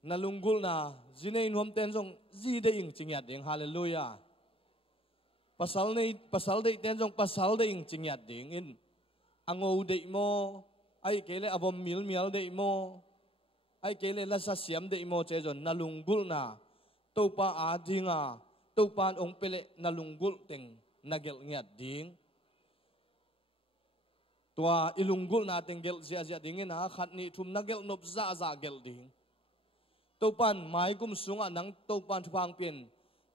nalunggul na zinay nuam ten jong zi de ing chingyat ding hallelujah pasal de ten jong pasal de ing chingyat ding in ango de mo ai kele abom mil de mo ai kele la sa siam de mo che jon nalunggul na topa adinga topan ong pele nalunggul teng nagel ngiat ding tua ilunggul na teng gel zia ding na khat ni thum nagel nop za gel ding topan mai kum sunga nang topan thupang pin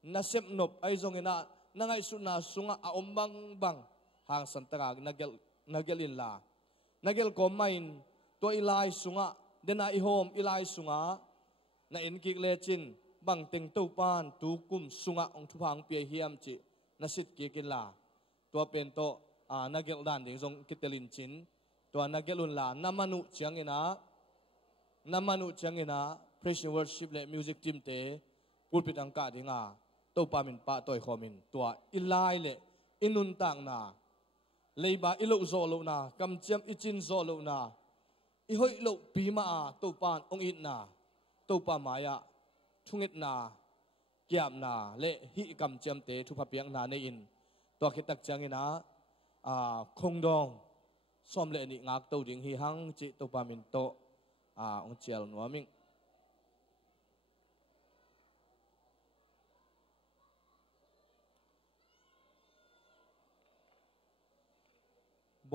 na sep nop ai jong ina nangai su na sunga a ombang bang hang santara nagelin la nagel ko main to ilai sunga dena I hom ilai sunga na in kik le chin bang teng topan tu kum sunga ong thupang pe hiam chi na sit ki kin la to pen to nagel dan ding jong kitelin chin to nagelun la namanu changina praise worship le music team te pulpit ang ka dinga to pa min pa toy khomin tua ilai le inun tang na leiba ilo zo lo na kam chiam ichin zo lo na I hoi lo pi ma to pan ong it na to pa maya thungit na kiam na le hi kam chiam te thu pha piang na ne in to khitak changina khong dong som le ni ngak to ding hi hang chi to pa min to ong chial nuaming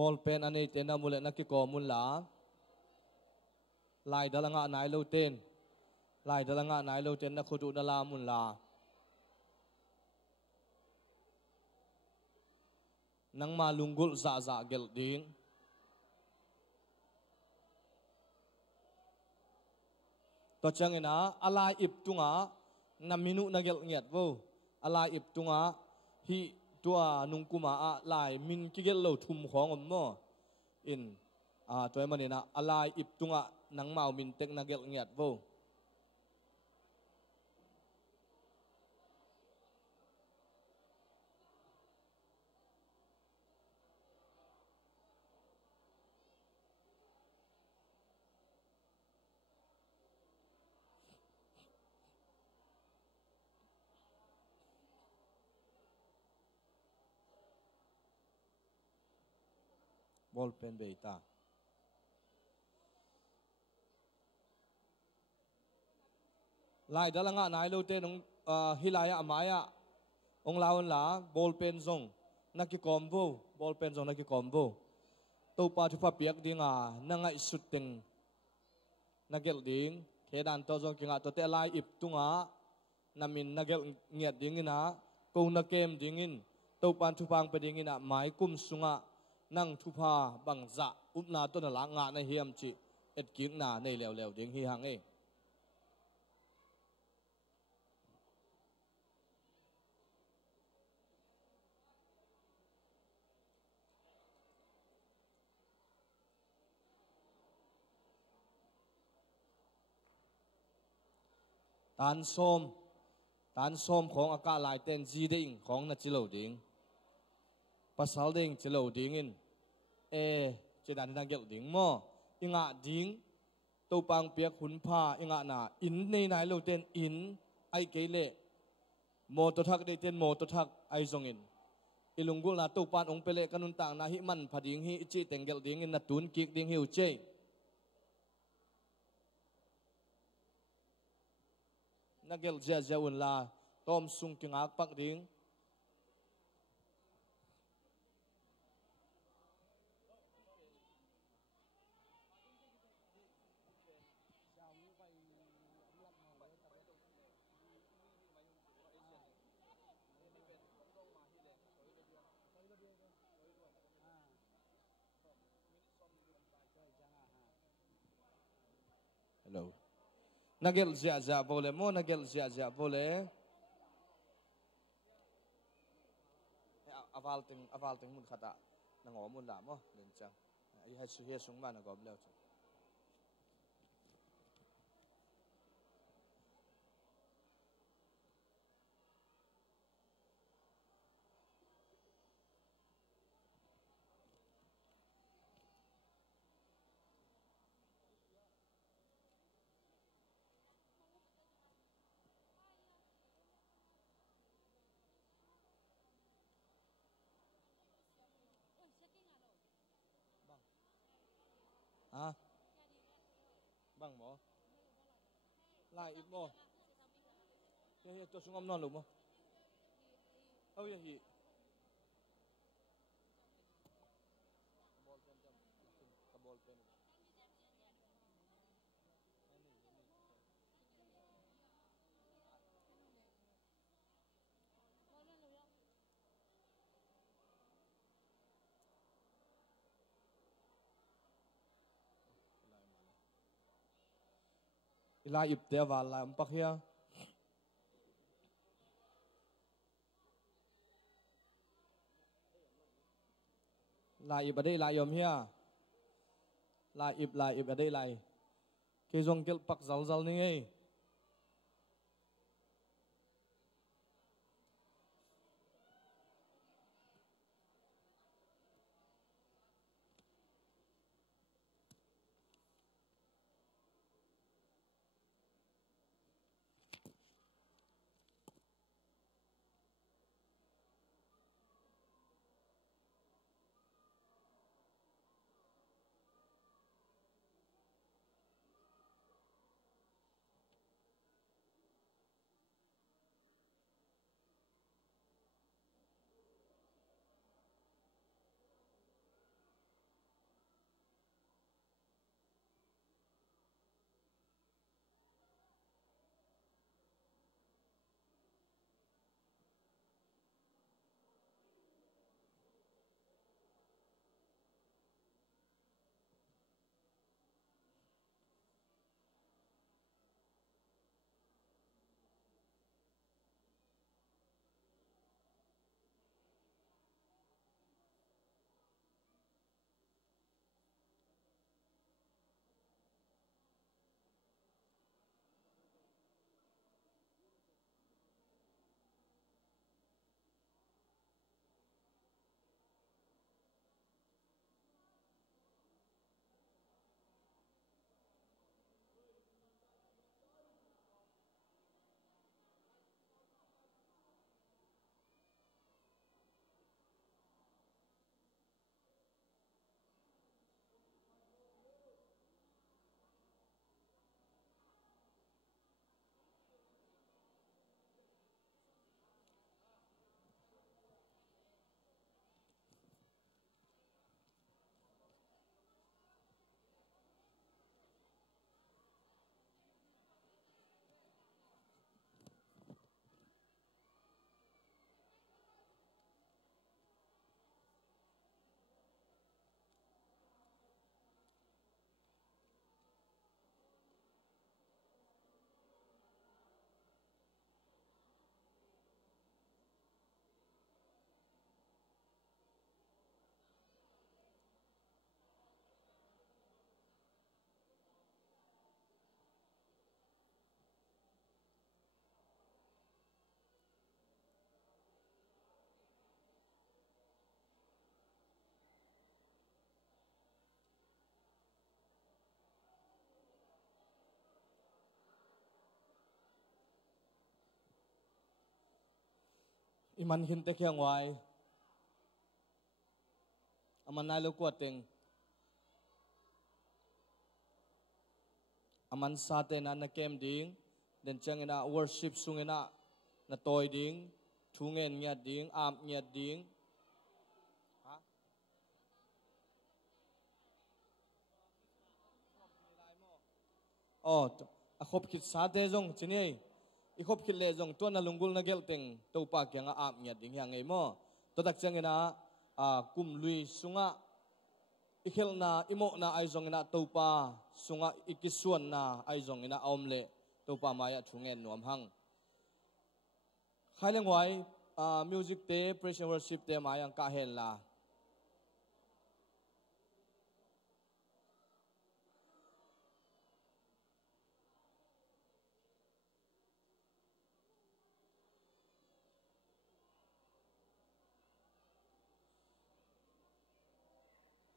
ball pen ane tena mule nakki ko mun la lai dalanga nai lo ten na khodu na la mun la nang ma lunggul za gel ding to changena alai ip tunga na minu na gel ngiat wo alai ip tunga hi tua nungkuma lai min kigel lo thum khong mo in toy manina alai ip tunga nang mau min tek na gel ngiat wo ball pen beita lai dalanga nai lo te nong hilaya amaya ong lawan la ball pen zong naki combo ball pen zong naki combo to pa thu pa piak dinga nangai shooting nagel ding kedan to zong kinga to te lai ip tunga namin nagel ngiat dingina ko na kem dingin to pan thu pang pe dingina mai kum sunga nang thupa bangza upna to na la nga na hiam chi et king na nei lew ding hi hang e tan som khong aka lai ten ji ding khong na chilo ding pasal ding chilo ding in chedan na gel ding mo inga ding to pang piak hun pha inga na in nei nai lo ten in ai kele mo to thak de ten mo to thak ai zong in ilungul na to pan ong pele kanun tang na hi man phading hi chi tengel ding in na tun kik ding hiu che nagel ja un la tom sung kingak pak ding hello nagel ja bole mo nagel ja bole aval ting mun khata nangom mun la mo len chang ai ha su he sung ma na gom leo à bang mo lại ít mo ya cho sung non luôn mo oh ya hi ball pen ila ip te wal la ampak hiya la ip adai la yom hiya la ip adai lai ke jong kel pak zal zal ni ei iman hin te kyang wai aman nai lo kwa teng aman sa te na kem ding den chang ina worship sung ina na toy ding thungen nya ding am nya ding ha oh a khop kit sa te jong chini i khop khit le jong to na lungul na gel teng to pa kyang a am nya ding yang ei mo to dak chang ina a kum lui sunga ikhel na imo na ai jong ina to pa sunga ikisuan na ai jong ina omle to pa maya thungen nuam hang khai leng wai music te praise and worship te mayang ka hel la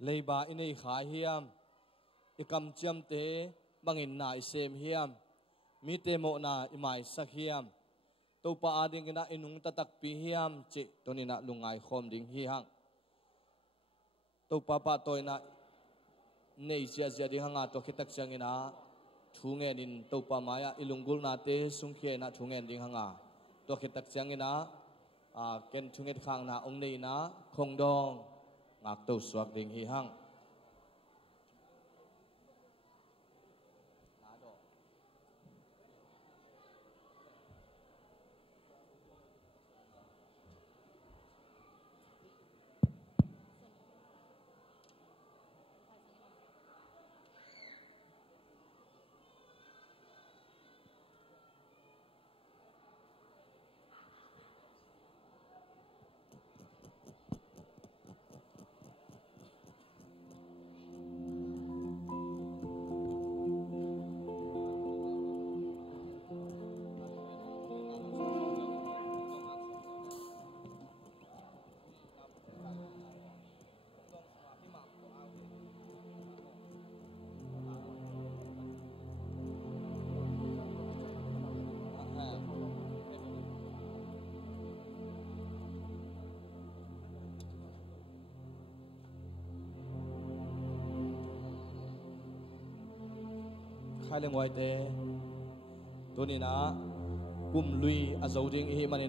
leiba inei kha hiam ikam chiam te bangin na isem hiam mi te mo na imai sak hiam to pa ading ina inung tatak pi hiam chi tonina lungai khom ding hi hang to pa pa toina nei sia ding hanga to khitak changina thungen in topa maya ilungul na te sungkhe na thungen ding hanga to khitak changina ken thunget khang na ong nei na khongdong ngak to suak ding hi hang khai lên ngoài thế tôi nè cùng lui dấu tiếng hi mà nè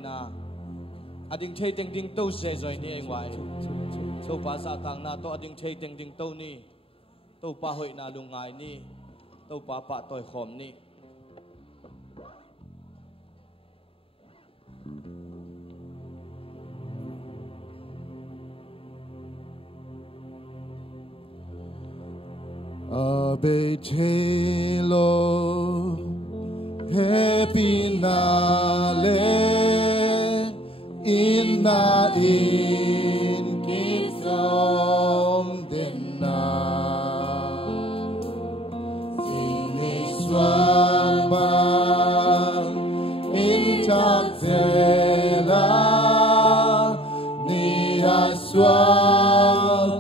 ading chơi tiếng tiếng tâu sẽ rồi nè ngoài tâu phá sa thang na tâu ading chơi tiếng tiếng tâu nè tâu pa hội na lung ngài nè tâu pa tỏi khom nè Abe chelo happy nale inna in kizom denna siniswaman in takzela ni aswa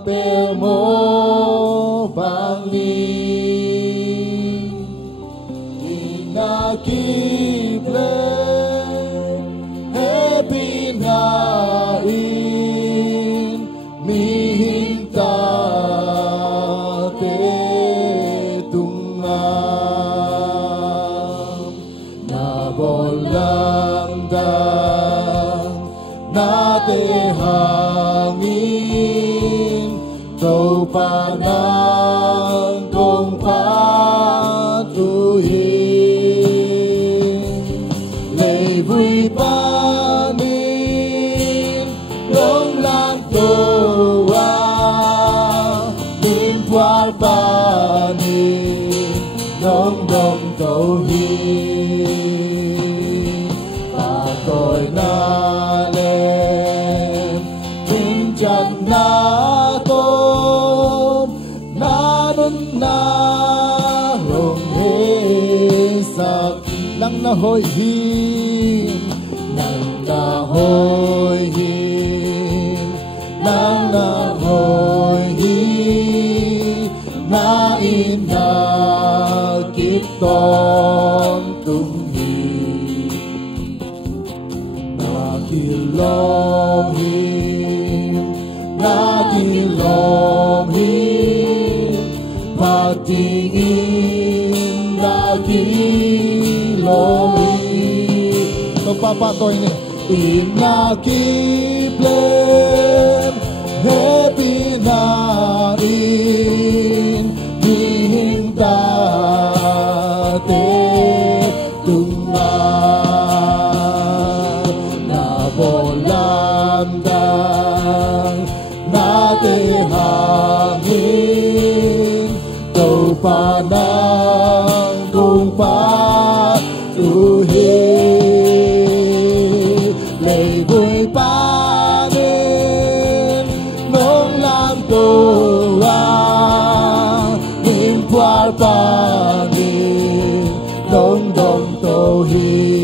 pemo hangin trâu pa nang công phá truhin lệ vui ba nín đông lang tô wa nín qua ba nín đông đông tô hi và tôi na na tôm na đun na hồng hê sắc nắng na hôi hiền nắng na hôi hiền nắng na hôi hiền na in na kiếp ton tung hiền na kilom Nagi lom hi patingin nagi lom hi to papa to ini inagi blem happy narin hing ta te tunga na bolam hangin tâu pa nang cung pa truhi lệ vui pa nên nông lam tô ra niềm qua pa nên đông đông tô hi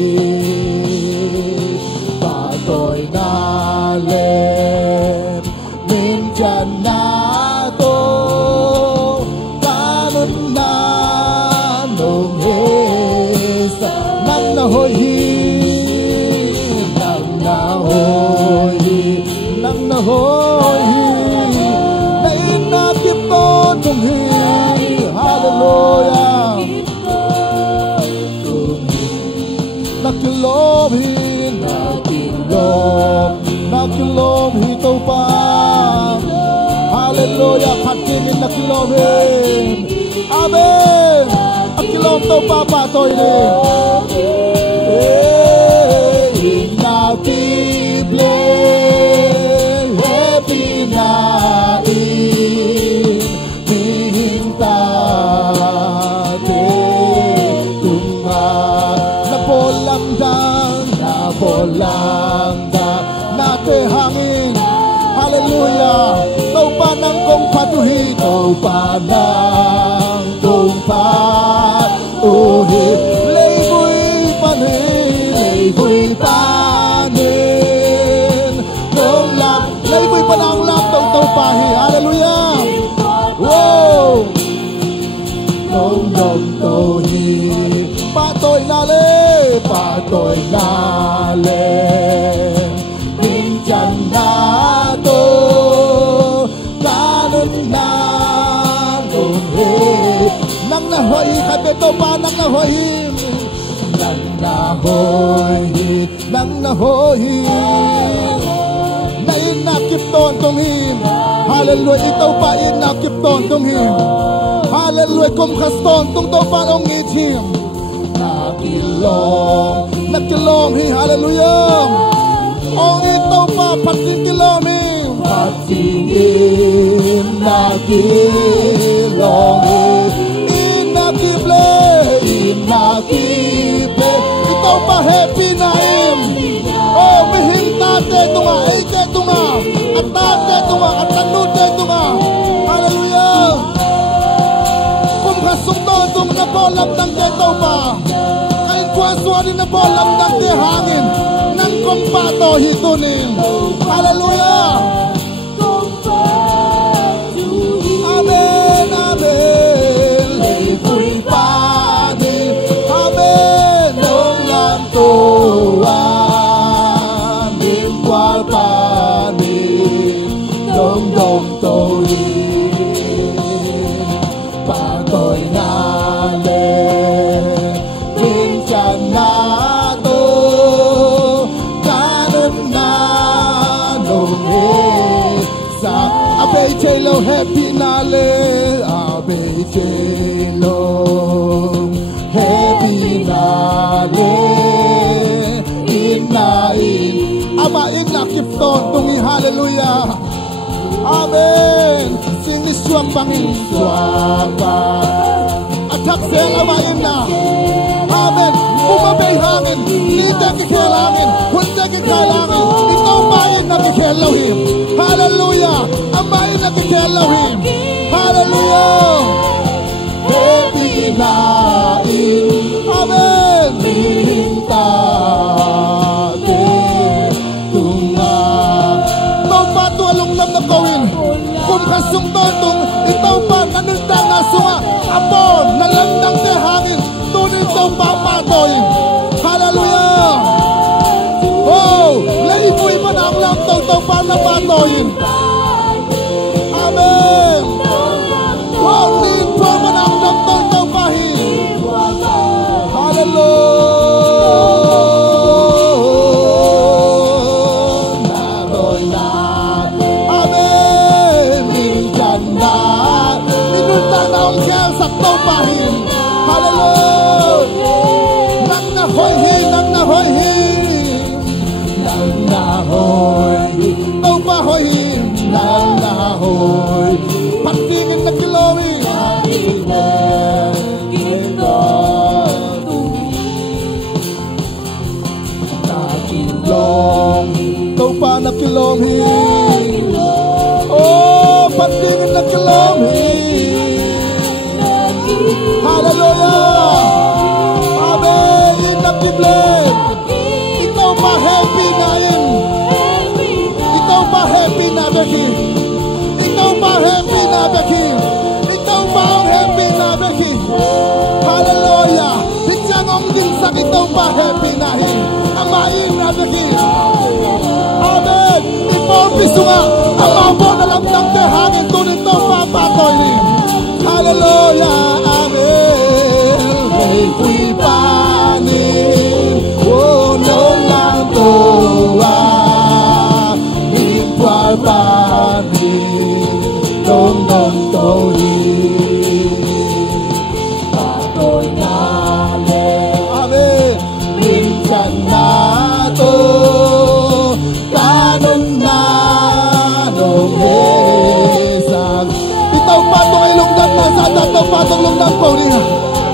và tôi na lên nên chân na tô ta nun na nông hê sa nắng na hôi hi nắng na hôi hi nắng na hôi hi nay na tiếp tôn trong hi patingin na kilomin. Amen. Ang kilom to papatoy ni. Inatible, happy na hintate tunga napolamdang nate hangin. Hallelujah. Tau pa ng kong patuhi, tau pa ng kong patuhi. Leiboy panin kong lam, leiboy pa ng lam, tau pahi. Hallelujah. Wow. Nong tohi, patoy nale, minjan na to, kanon na nunghe, nang nahoy, kabeto pa nang nahoy, na inakip ton tong him. Hallelujah, itaw pa inakip ton tong him. Hallelujah, kum kaston tung to pa nong ichim. Nakilong hi, hallelujah. Ong itaw pa patikilong him. Patingin nakilong him. Inakible, itaw pa happy na him. Oh, mihintate tunga, ike tunga, atate tunga, atanute tunga. Hallelujah. Kung kasukto tung nabolam ng itaw pa, kay kwaswari nabolam ng hangin, nang kong pato hitunin. Hallelujah. Amen, amen. Leiboy panin, amen. Nong lang tuwan, imwal panin, dong tohin. Patoy nale, minsan na to, kanon na nunghe. Sa Abay Chelo, happy nale, Abay Chelo, happy nale, inain, ama inakipton tungi, hallelujah. Amen. Siniswang pangin swapa, atak sela main na. Amen. Bumabay hangin, hindi kikailangan, hindi kikailangan. Ikaw main na kikailangan. Hallelujah. Amain na kikailangan. Hallelujah. Happy nain. Amen. Hintate tunga. Ikaw pa tuwalong lam na kawin. Kung kasong totong, ikaw pa nanundang na sunga. Apon, nalandang te hangin. Tunil daw papatoy. Hallelujah. Oh, laiboy man ang lang daw pa napatoyin. Amen. Wow, din pa man ang lang daw pahin. Hallelujah. Naroy na. Amen. Minjan na. Inunta na ang kiyang sa daw pahin. Hallelujah. Nang nahoy hin, nang nahoy hin, nang nahoy, daw pahoy hin, nang nahoy, patingin na kilomi, nakilong, daw pa na kilomi, oh, patingin na kilomi. Hallelujah. Amen. Inakible. Ikaw pa happy na in. Ikaw pa happy na Becky. Ikaw pa happy na Becky. Ikaw pa ang happy na Becky. Hallelujah. Hitsang ang ginsak ikaw pa happy na in. Amain na Becky. Amen. Iporpiso nga. Amaw mo na lang ng tehangin. Tunit ito pa patoy ni. Hallelujah, amen. Leiboy panin, oh, nong lang tuwa, imwal panin, dong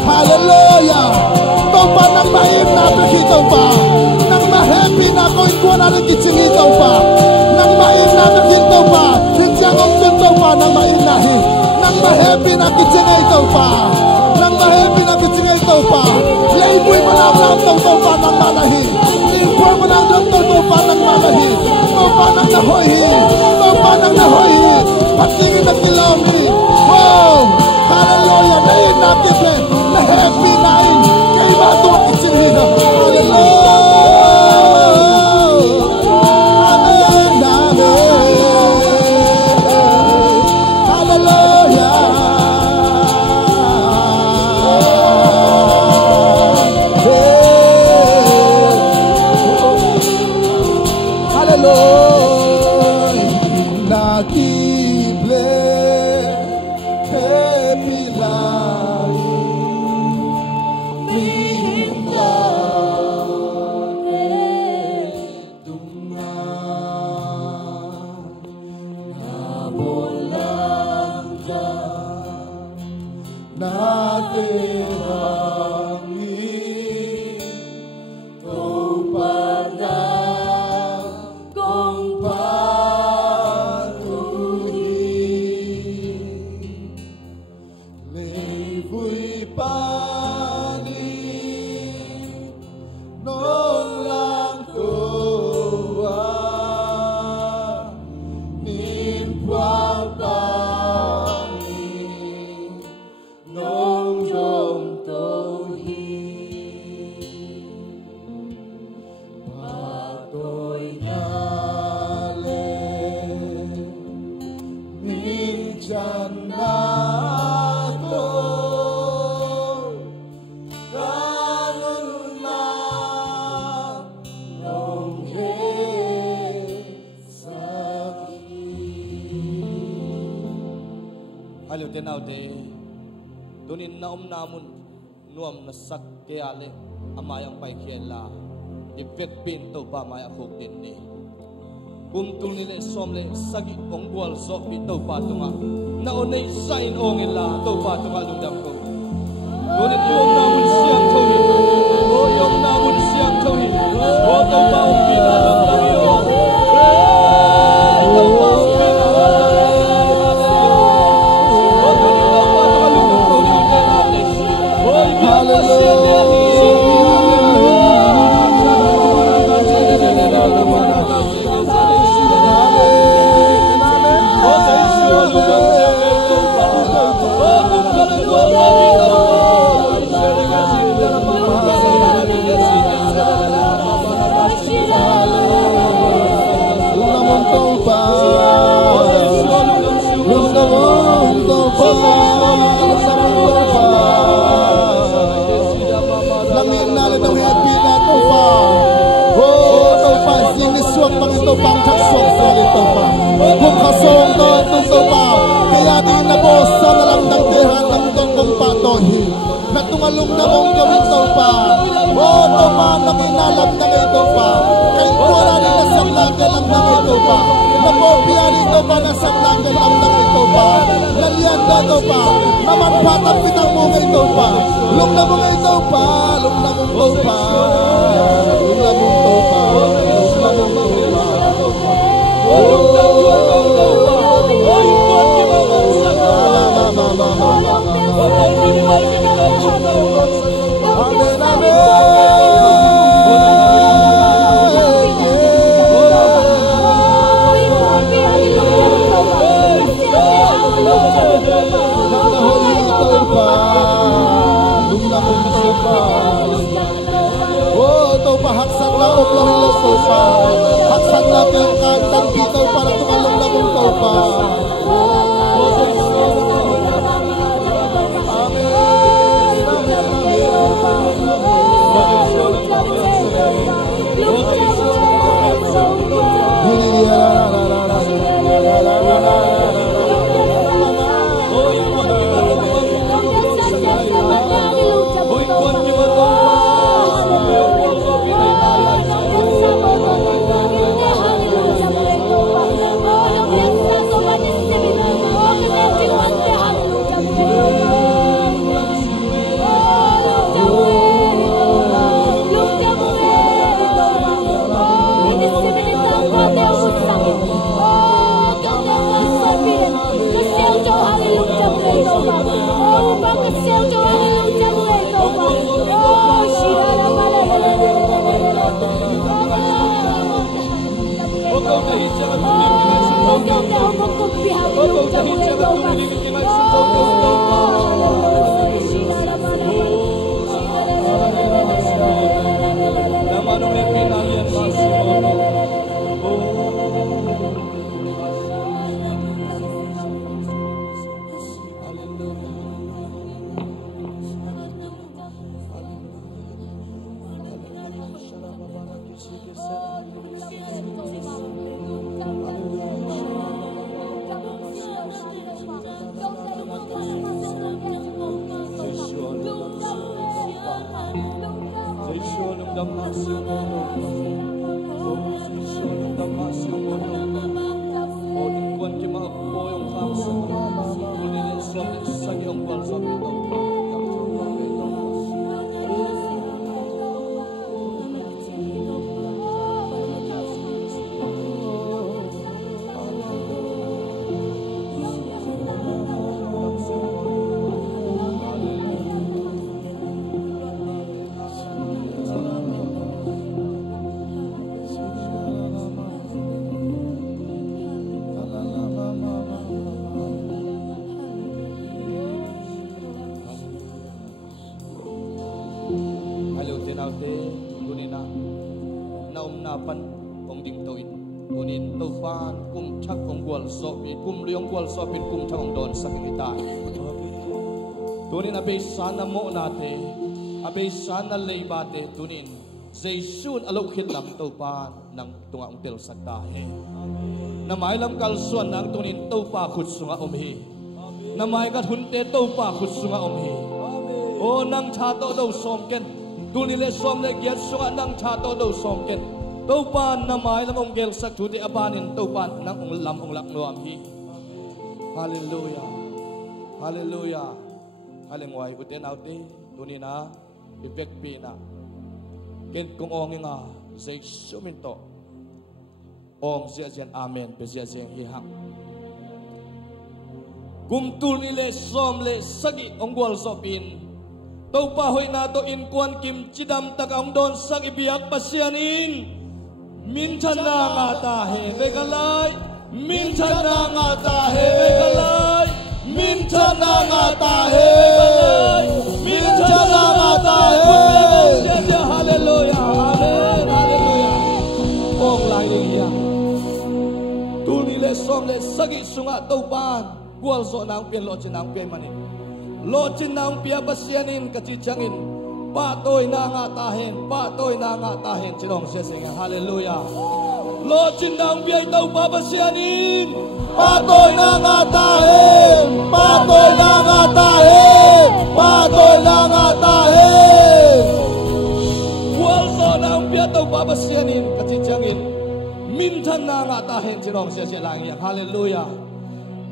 Hallelujah. Ito pa nang maim na pagkitaw pa. Nang ma-happy na ko ito na rin kitsilitaw pa. Nang maim na pagkitaw pa. Hitsang ang pintaw pa nang maim nahin. Nang ma-happy na kitsilitaw pa. Nang ma-happy na kitsilitaw pa. Layboy mo lang lang taw pa nang manahin. Limpoy mo lang lang taw pa nang manahin. Taw pa nang nahoyhin. Taw pa nang nahoyhin. Patingin na kilawin. Wow! Hallelujah! Ngayon natin na happy nain. Kaya bago ang isinhina. Hallelujah! Amen namin. Hallelujah! Hallelujah! Nakible happy life. Halo tenaw de dunin na namun nuam na sak kayale amayang paikiela ipet pinto pa maya khok din ni kumtul nile somle sagi ongwal zok pito pa tunga na onay sign ongela to pa tunga lundam ko dunin yong namun siang tohi o yong namun siang tohi o to pa ong pinalong lang yong pang taksong sa ito pa kung kasong to pa kaya di na boss sa nalang ng tehan ng tongkong patohi na tungalong na mong gawin to pa o to pa nang inalap na ito pa kay kuwala rin na sablaga lang ng ito pa na popya rito pa na sablaga lang ng ito pa nalian na ito pa namanpatang pitang mo ito pa lung na mo ito pa lung na mong to pa lung na mong to pa lung na mong to pa Haksan na oblang loso pa haksan na kayong kantang bitaw para tumalong na mong tao pa Hallelujah. Tunin abe sana mo nate, abe sana leibate tunin. Jaisun alo khilam topa nang tunga ungtel sakdahe. Namai lam kalsuan nang tunin topa khut sunga omhi. Namai kat hunte topa khut sunga omhi. O nang chato do somken, tunile somle giat sunga nang chato do somken. Topa namai lam ongel sak thude abanin topa nang ong lam ong lak no amhi. Hallelujah. Hallelujah. Halingway uten auti tunina ibek pina ken kung onginga zai suminto om zian amen pe zian hihang kumtul nile somle sagi onggol sopin topa hoy na to in kwan kim chidam tak ong don sagi biak pasianin minchana nga tahe begalay minchana nga tahe begalay minchana nga tahe minchana nga tahe hallelujah hallelujah ong lai ya tunile somle sagi sunga topan gwal so nang pian lo chinang pe manin lo chinang pia basianin kachichangin patoy na nga tahen chinong sesinga hallelujah lo chinang pia tau pa basianin patoy na nga tahen patoy na nga tahen patoy na nga tahen gwal so nang pia tau pa basianin kachichangin mintan na nga tahen chinong sesinga hallelujah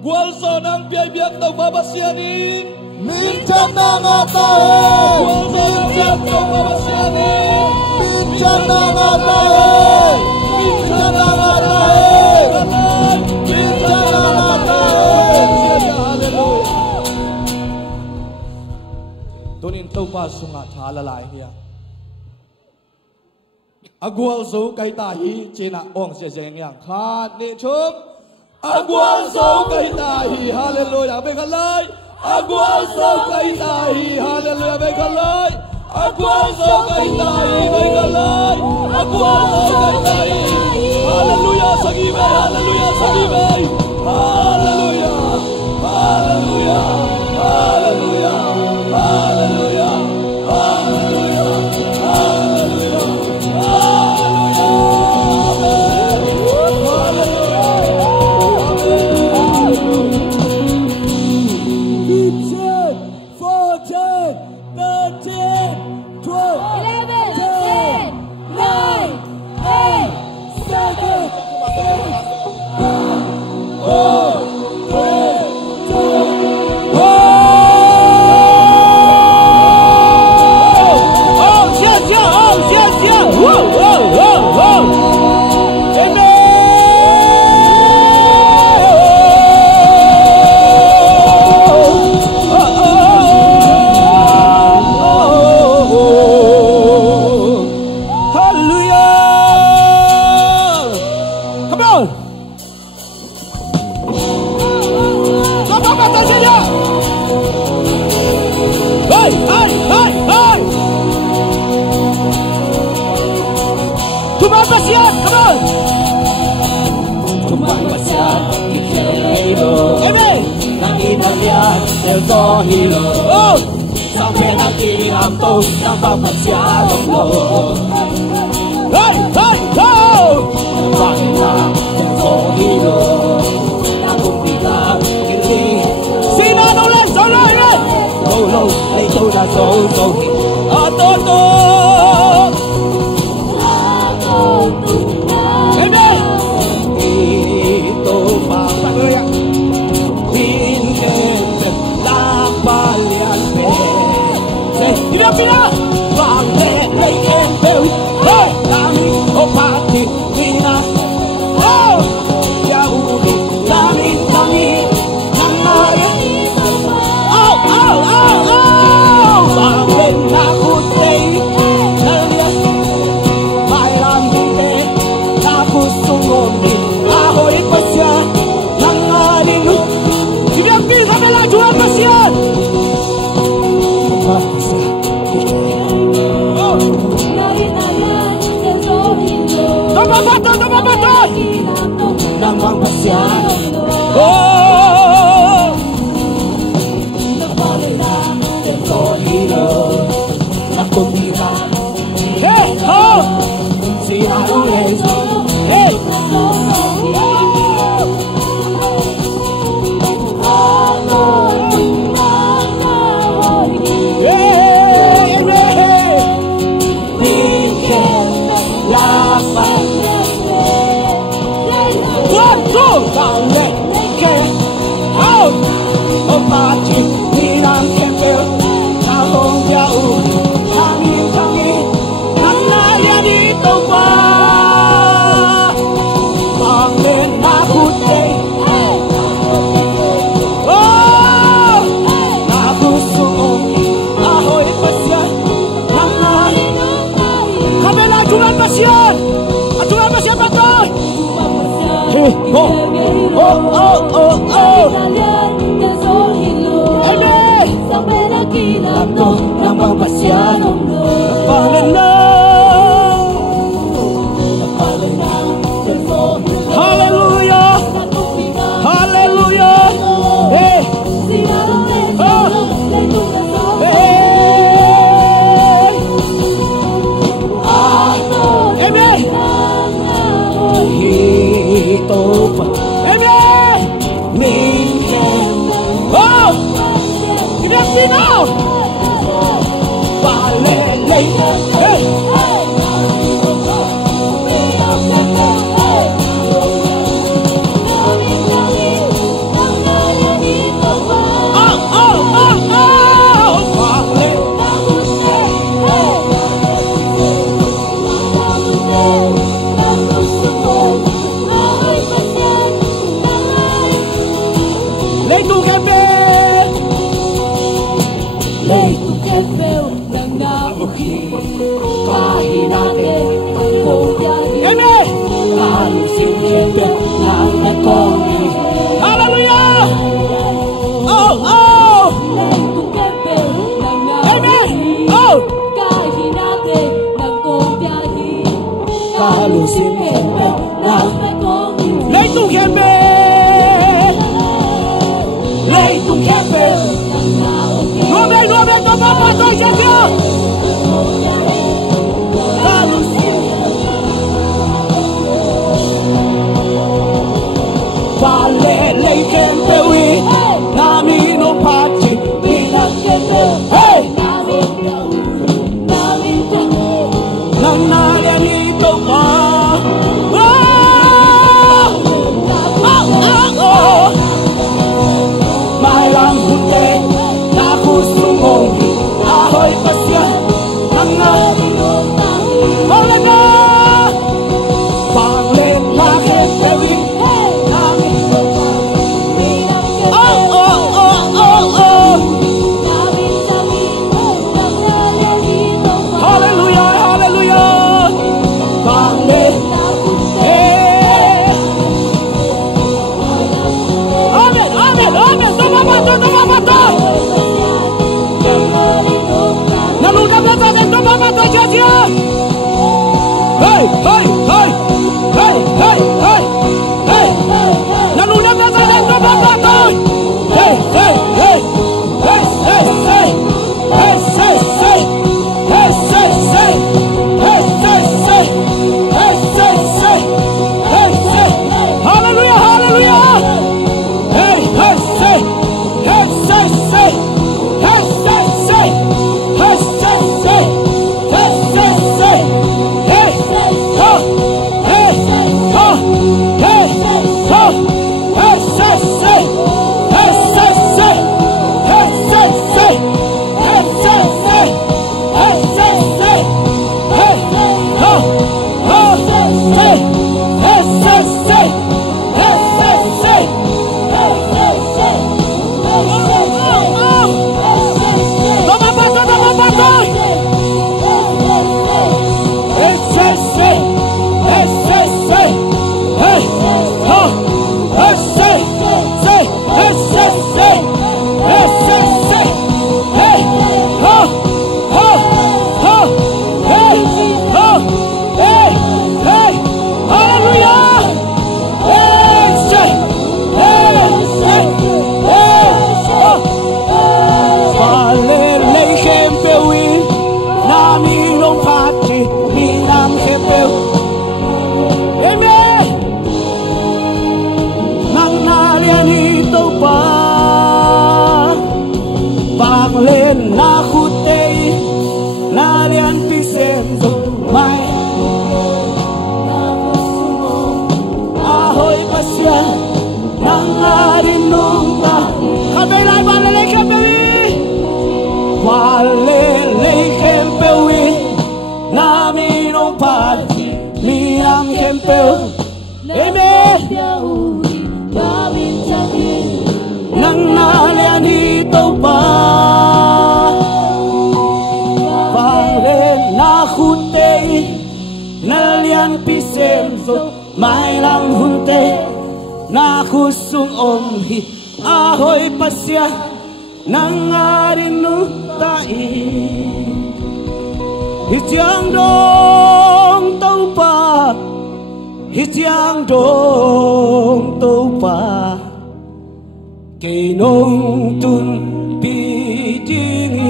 gwal so nang pia biak tau pa basianin mintan na nga tahen mintan na nga tahen mintan na nga tahen mintan na nga tahen mintan na nga tahen tunin tau pa sunga thalalai hiya agwal so kai tahi chena ong se jeng yang khat ni chum agwal so kai tahi hallelujah be khalai agwal so kai tahi hallelujah be khalai agwal so kai tahi be khalai agwal so kai tahi hallelujah sagi be hallelujah sagi be hallelujah hallelujah hallelujah hallelujah hallelujah Dia pina vale lei kembeu hey nami opati pina oh ya uri nami nami namare oh vale na kutei nalia bailan de na kusungoni ahoy pasya nangalinu dia pina bela jua pasya Toma bato Namang pasyan oh Nabalila Ito hilo Nakumira Hey oh Sinaru hey Namang pasyan Hallelujah Hallelujah hey amen ito pa amen minsan oh tidak final hey Hallelujah! Oh, oh! Amen! Oh! Lấy tu kembe! Lấy tu kembe! Nuove, papà, tôi c'è più! Vale lei kembewi nami no pachi bila hey nanale ni to pa oh mailang hute na kusumong ahoy pasya nanale hola vale la kembewi Hey, hey, hey, hey, hey, hey, hey, Nanuna Bazan, hey, hey, hey, hey, hey, hey, hey, hey, hey, hey, hey, hey, hey, hey, hey, hey, hey, hey, hey, hallelujah, hallelujah, hey, hey, hey, hey, hey, hey, hey, hey, hey, hey, hey, hey, hey, hey, hey, xem dục mai ahoy pasya nang arinong ta kabelay balelay kepewi balelay kepewi naminong pad miyang kempel amen nang nalian ito pa pare na khute nalian pisem so mai lang hunte na khusung om hi ahoy pasya nang arinu tai hitiang dong tau pa hitiang dong tau pa cây nông tun bi ding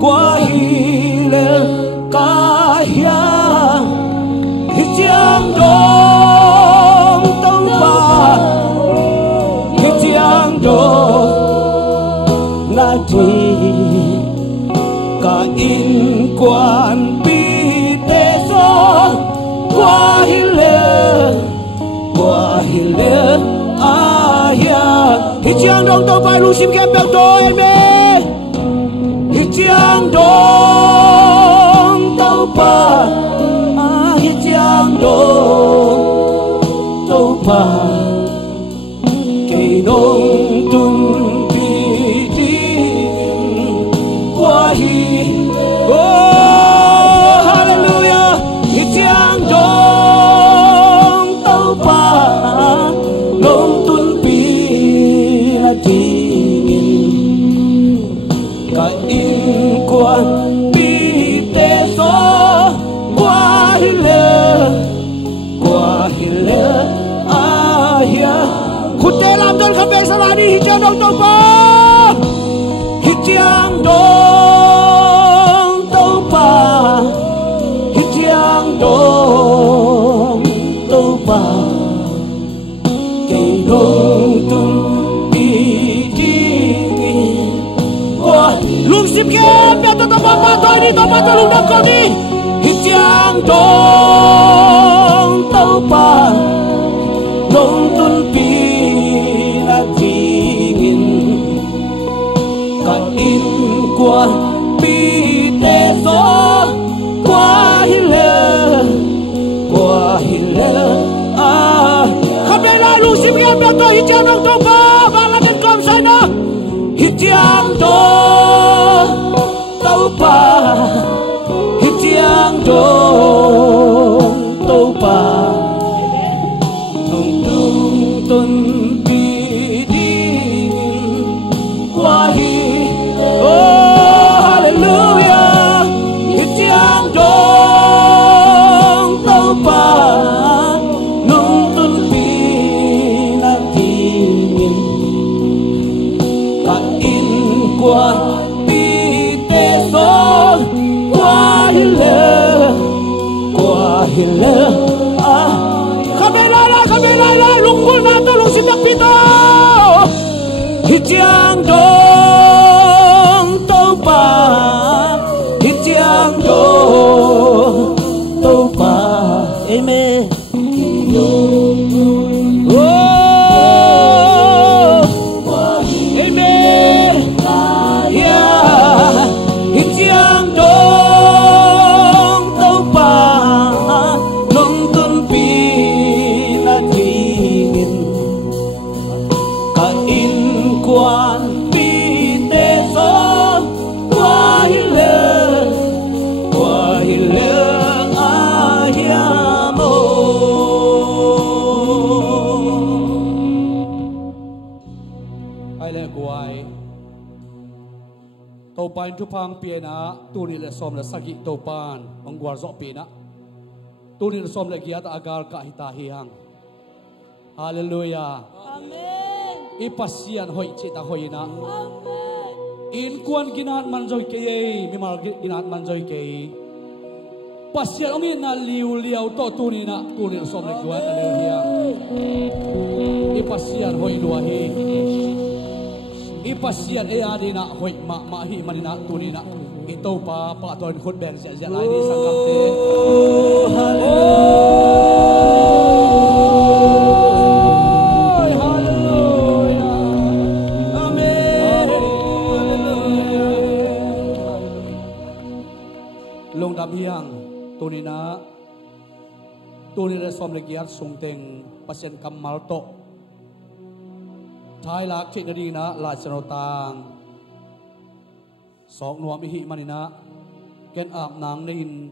qua hi le ca hia hitiang dong tau pa hitiang dong na di ka in quan bi te so qua hi le hitiang dong tau pa lusim kem bel to me hitiang dong tau pa hitiang dong tau pa cây nông tung bi ding qua hi oh hallelujah hitiang dong tau pa nông tung bi la ding ka in quan bi te so qua hi le ahia khute lam don khabe sarani hitiang dong tau pa hitiang dong tau pa hitiang dong tau pa cây nông tung bi ding qua lung sim kem be to pa toi ni to pa to lung dam ko ni hitiang dong tau pa nông tung bi la ding ka in quan bi te so qua hi le khắp đây là lũ sim kem be to hitiang dong tau pa ba la den kom sai na hitiang dong tau pa hitiang dong tau pa nông tung tun bi ding qua hi oh hallelujah hitiang dong tau pa nông tung bi la ding ka in qua bi te so qua hi le kabelay lungkul na to lung sindak pito hitiang dong tau pa hitiang dong tau pa amen oh amen yeah hitiang dong tau pa nông tung bi la ding ka in quan bi te so qua hi le ahia mo ai le guai tau pan tu phang piena tu ni le som la sagi tau pan mangwar zo pina tu ni le som le giat agar ka hita hiang hallelujah amen ipasian hoi chita hoina amen in kwan ginat manjoi ke mi mar ginat manjoi ke pasian ongi na liu liao to tu ni le som le guat le hiang ipasian hoi dua hi ipasian adina hoi ma hi manina tunina ito pa ton khut beng sia lai ni sangam te long dam hiang tunina tunira som legiat sungteng pasien kamal to thái lạc trên đi na là sầu tang sọc nuam hi manina ken ap nang nein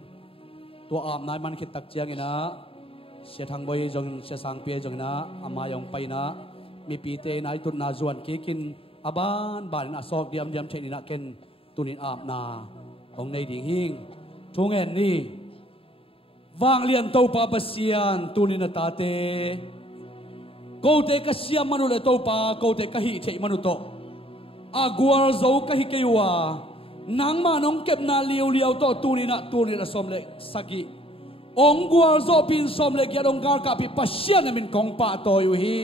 tua ap nai man khit tak chiang ina se thang boi jong se sang pia jong na ama yong pai na mi pi te nai tun na zuan ki kin aban ban na sok diam diam chen ina ken tunin ap na ong nei ding hing thung en ni wang lian to pa pasian tunin ta te câu te ka siam manu le to pa câu te ka hi thei manu to aguar zo ka hi keiwa nang ma nong kep na liu liu to tunina som le sagi ong guar zo pin som le gyadong gar ka pi pasian min kong pa to yu hi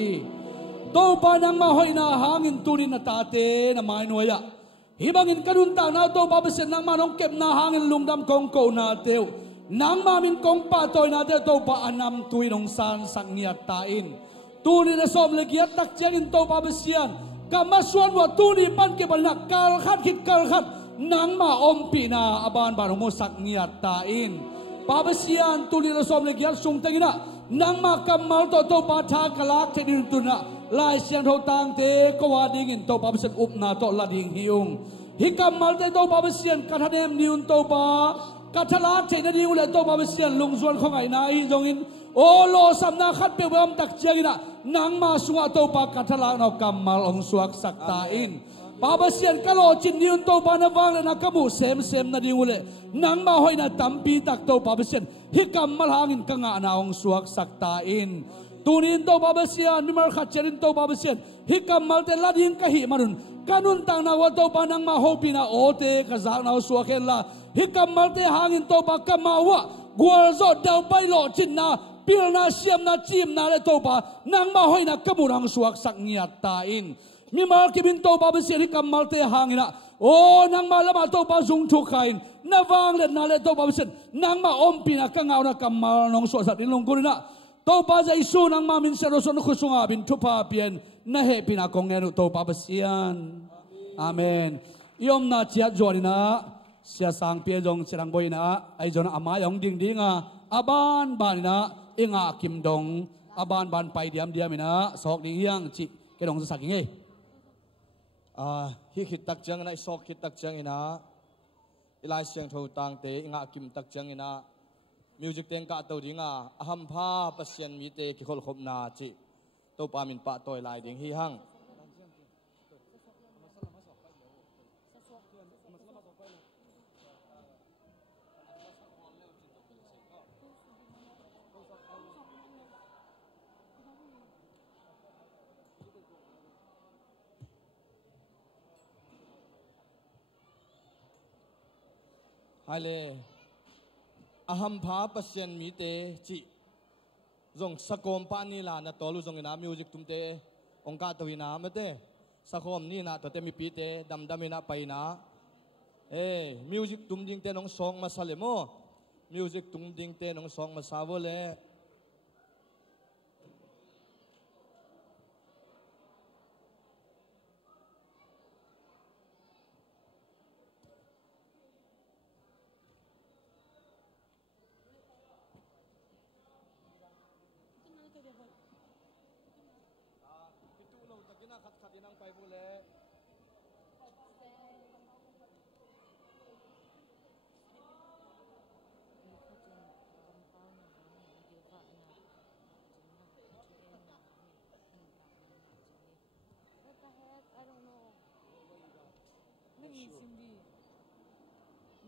to pa nang ma hoina hangin tunina ta te na mai noya hi bangin kanun ta na to pa besen nang ma nong kep na hangin lungdam kong ko na teu nang ma min kong pa to na te to pa anam tuinong san sang niat ta in tuni na som legiat tak chiang in to pa besian kamaswan wa tuni pan ke balna kal khat nang ma ompi na aban ban mo sak niat ta in pa besian tuni na som legiat sung tengina nang ma kamal to pa tha kalak thedin tuna lai siang tho tang te ko wa ding in to pa besian up na to la ding hiung hi kamal te to pa besian kathanem niun to pa kathalak thedin ding le to pa besian lungzuan khongai na hi jong in o lo samna khat pe bam tak chiangina nang ma sunga to pa kathala no kamal ong suak sakta in baba sian kalo chin niun to pa na wang na kamu sem na diule nang ma hoina tampi tak to pa sian hi kamal hangin kanga na ong suak sakta in tunin to baba sian mimar khat cherin to baba sian hi kamal te lading ka hi manun kanun tang na wa to pa nang ma hopi na ote ka zak na suak la hi kamal te hangin to pa kamawa gwal zo dau pai lo chin na pil na siam na chim na le to pa nang ma hoi na kamurang suak sak ngiat ta in mi mal ki bin to pa be seri kamal te hangina o nang ma lama to pa zung thu khain na wang le na le to pa sen nang ma om pina ka ngau na kamal nong so sat in long kurina to pa jai su nang ma min sero son khu sunga bin thu pa pian na he pina kong nenu to pa be sian amen yom na chia jorina sia sang pia jong serang boina ai jona ama yong ding dinga aban banina inga kim dong aban ban pai diam ina sok ding hiang chi ke dong sa king hi khit tak chang na sok khit tak chang ina ilai siang tho tang te inga kim tak chang ina music teng ka to dinga aham pha pasien mi te ki khol khop na chi to pa min pa toy lai ding hi hang Hale aham pha pasien mi te chi zong sakom pa ni la na tolu zong ina music tumte ongka to ina mate sakom ni na to te mi pi te dam dam ina pai na music tum ding te nong song masale mo music tum ding te nong song masavole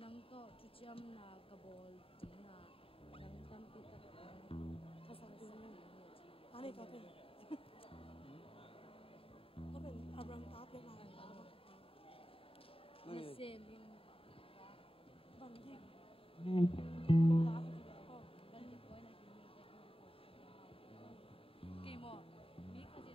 nang to chucham na kabol tina nang tampi tak kasakti ani kape kape abram tape na semin banghi kimo mi kasi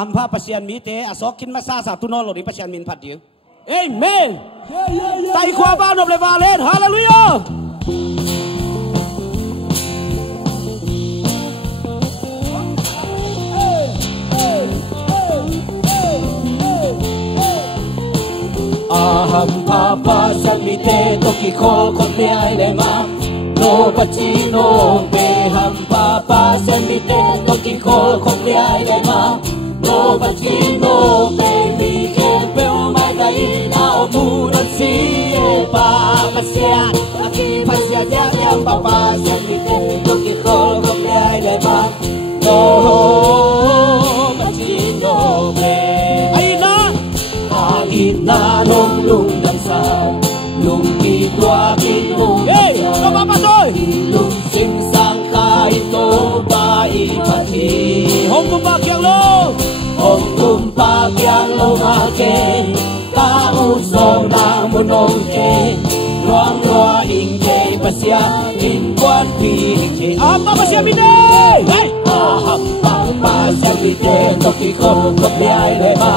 Ampa pasian mite asok kin masa satu nol di pasian min pat dia. Amen. Tai khua ba nộp lời vào lên. Hallelujah. Ampa pasian mite toki kol kon le ai le ma. No pachino be hampa pasian mite toki kol kon le ai le ma. No pachino be mi kempe o mai dai na o mudo si pa pasian aki pasian ya yang papa mite toki kol kon le ai le ma. No pachino be aina nong lung dan sa lung ki tua ki lung cho papa tôi lung sim sang khai to bai pati hong tum pa kyang lo ma ke ta u song na mu nong ke loang loa ing ke pasia in quan pi ke apa pasia mi de pasia mi de to ki ko ai le ma.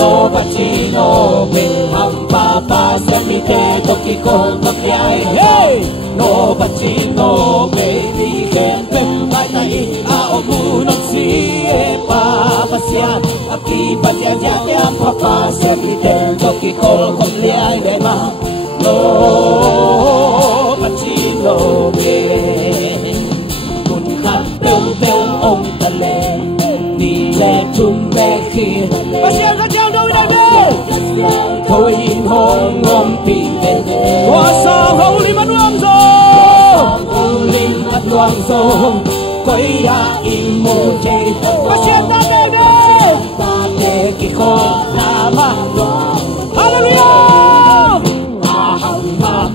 No pachino bin hampa pasian mite toki kol ai. Hey, no pachino baby kempe mai tai a omunong si pa pasian aki pasian ya hampa pasian mite toki kol ai le ma. No pachino be kun khat teu ông ta le ni le chum be khi pasian thôi in hồn ngom pin bên hoa sao hậu li mắt luang zo quay ya in mô chơi và xem ta để kỳ kho na ma hallelujah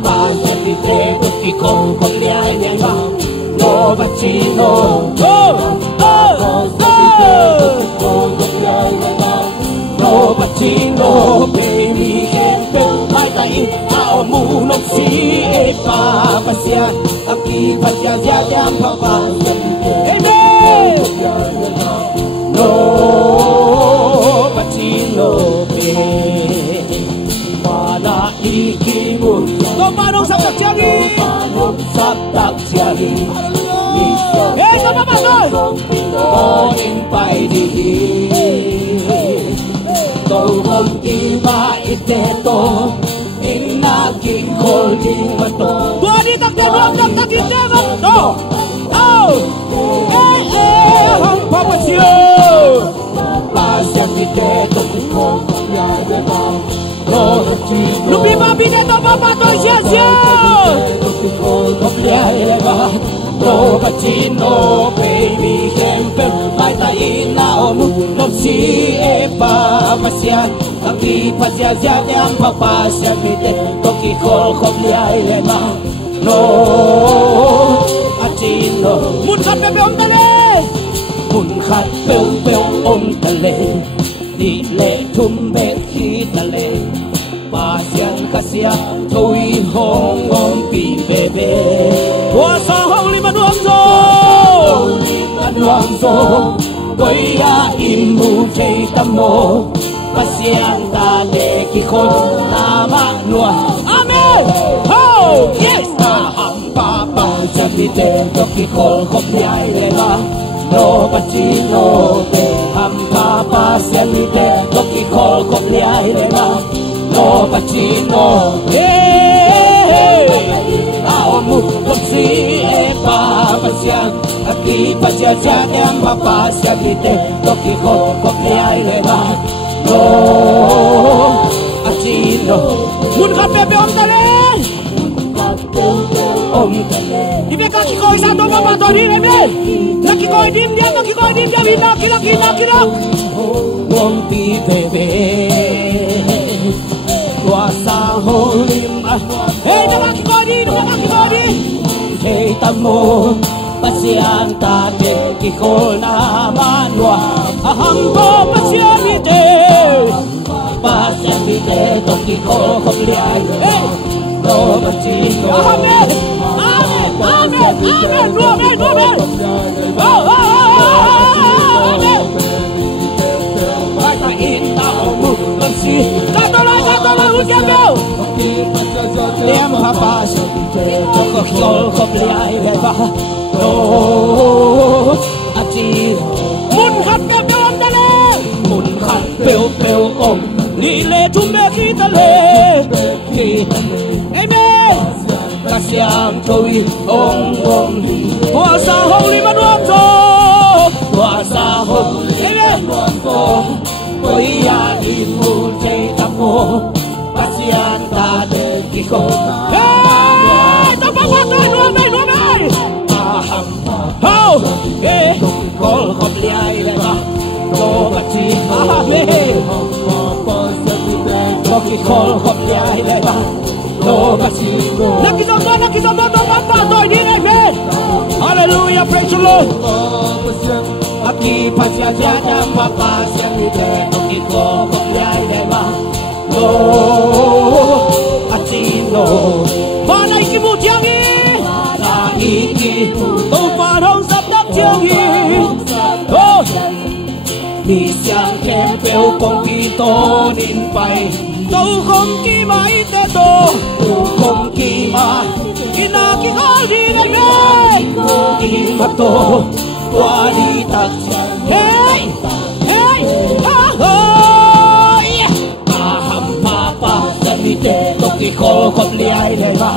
pa xem đi thế tôi kỳ không để ai nhảy vào no và chỉ no no pachino baby kempe mai tai ao mu no si pa pasian aki pasian ya jam papa amen no pachino baby mana ikimu to manong sab tak jagi eh sama pastor on in pai di tôi không đi ba ít to inna king khol di mato tôi đi tắc đêm rom tắc tắc ít đêm to không có bao nhiêu pasian mite toki kol ai le ma. Lúc đi ba bi to papa tôi sia toki kol ai le ma. No pachino baby kempe mai tai na onu no si pa pasian aki pasian ya yang papa pasian mite toki kol ai le ma. No pachino mun khat pe om tale mun khat pe om tale di le thum be khi tale pasian kasia thôi hong om pi bebe wa sa hong li man wang zo quay ya in mu chei tamo pasian ta de ki khon na ma lua amen oh yes ham papa chamite to ki khol ai le ma. No pachino be ham papa chamite to ki khol ai le ma. No pachino ao mu no si pa pasian aki pasian yang papa chamite to ki khol ai le ma. No pachino Mun khát bèo om ta lên. Om ta lên. Đi về các chị coi sao tôi mà tôi đi này về. Các chị coi đêm đêm, các chị coi đêm đêm đi nào kia nào. Om ti về. Qua sa hồ lim à. Hey, các chị coi đi, các chị coi đi. Hey tamo. Pasian ta de kikol na manwa ahambo pasian bite to kikol kobliay no bachino amen bata inta mu basi katola usiabel dem hapas to kikol kobliay ba no achi mun khat bèo om ta le mun khat bèo om li le tum be ki ta le amen ta siam thôi om hoa sa hong li man om so hoa sa hong amen oi ya di mu chei ta mo ta siam ta de ki ko hey ta ba no mai How? Eh, call Kobliai Leva, no Bachi, Koki call Kobliai Leva, no Bachi. Lucky Zombie, amen. Hallelujah, praise the Lord. Aki Pacha Jana Papa Samide, Koki call Kobliai Leva, no Achino. Bana Ikibujangi. Iki tôi phản hồng sắp đắp chiêu hi đi sang khe bèo con kỳ tô nín bay tôi không kỳ mãi tê tô không kỳ mà kỳ na kỳ có đi ngay về kỳ mặt tô qua đi tắc hey hamba pa dami tê tôi kỳ khol khop liai này mà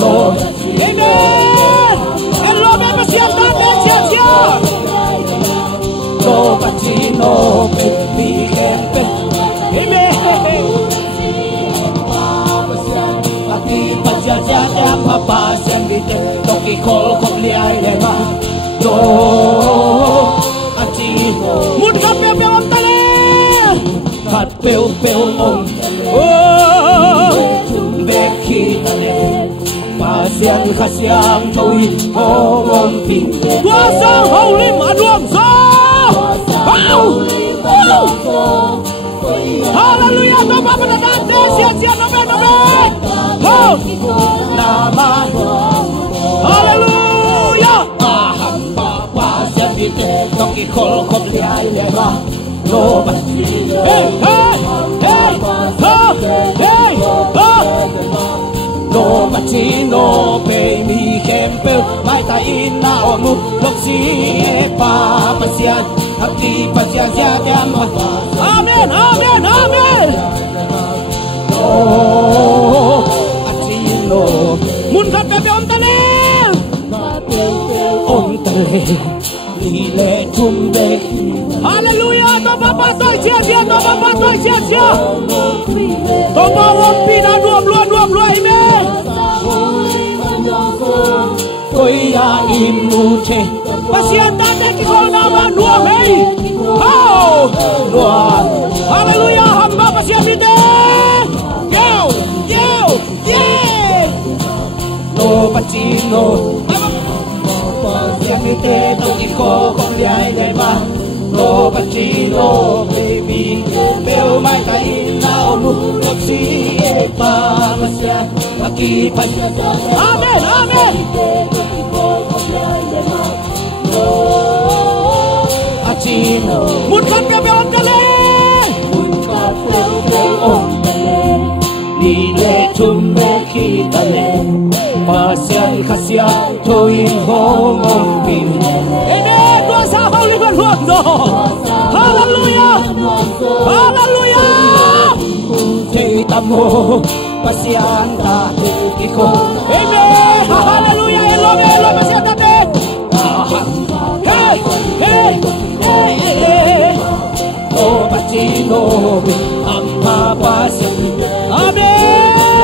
no amen hello me siap no pacino baby kempe amen ati pajaja papa sembite toki kol kobliai leva no ati mun kape om tale kat peu om beki tale Pasian khasiang thôi om pin qua sang hậu lim mà đuông gió hallelujah tôi ba bên đám thế xiên nó bên nama hallelujah hamba xiên đi thế trong cái khol khop liai leva no but hey no machino baby kempe mai ta ina omu loksi pa pasian hati pasian sia diam amen no machino mun ka pepe om tale li le tum de hallelujah to papa tôi chia to papa tôi chia to ba om pina duam lo amen tôi ya im nu che pasian ta de ki ko na ba duam hey duam hallelujah hamba pasian di de yo no pachino pasian di de to ki ko liai dai ba no pachino baby beo mai tai na lu loksi pa pasian aki pasian amen achino mun kan beo om tale đi lệ chum mê khi ta lên pasian khasiang thôi hong om pin amen tua sa hong li ban huang do hallelujah te tamo pasian ta ki ko amen hallelujah elo pasian ta de hey oh pachino amma pasian amen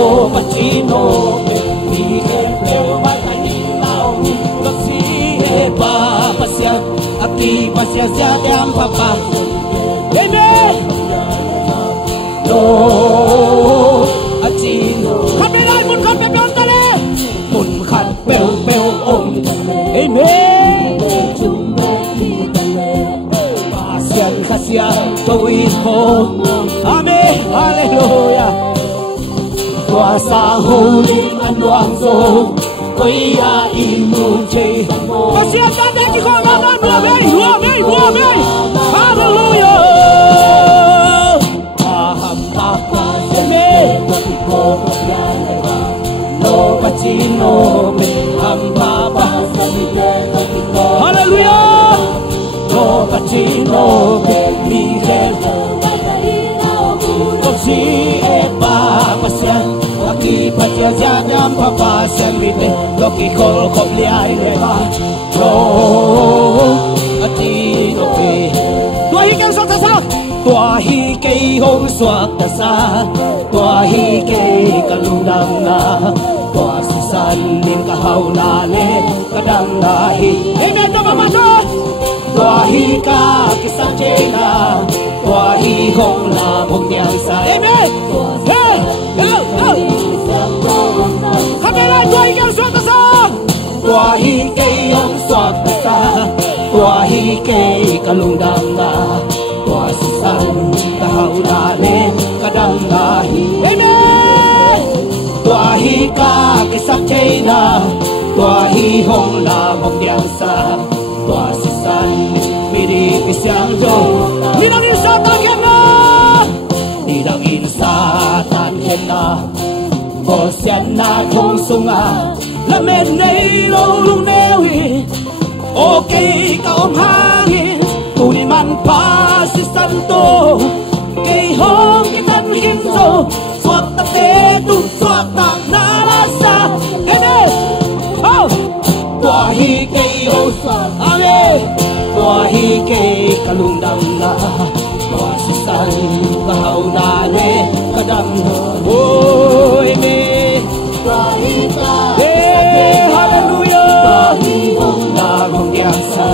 no pachino mi keo matani lao kasi pa pasya ati pasya siya tiang papa amen no achino kami lai mun kami blong tale mun khat bel bel om amen pasian kasya tôi ho amen hallelujah kuasa huli anwang zo koya inu jay pasian tanda ki ko mama nuame hallelujah no pachino me hamba hallelujah no pachino me miguel si pa pasya aki pasya jam papa sian mite loki kol kobliai leva no ati oke tua hi kel sa tua hi kei hong swak ta sa tua hi kei kaludang na tua sisan nin ka hauna le kadang na hi amen to mama tua hi ka kisang chena tua hi hong na mong yang sa amen hey kami lai tua hi kel swak ta sa tua hi kei hong swak ta sa tua hi kei kaludang na tua sisan kahau na le kadang na hi amen tua hi ka kisak chena tua hi hong na mong yang sa tua sisan miri pisyang jo nidang insatan kena nidang insatan kena bosyan na kong sunga lamen nei lo lung newi okay kaong hangin tuni man pa si santo kay hong kitan hinso swak ta ketu swak ta narasa amen oh tua hi kay hong swak amen tua hi kay kalundang na tua si san kahau na le kadang oh amen tua hi ka hallelujah tua hi hong na mong yang sa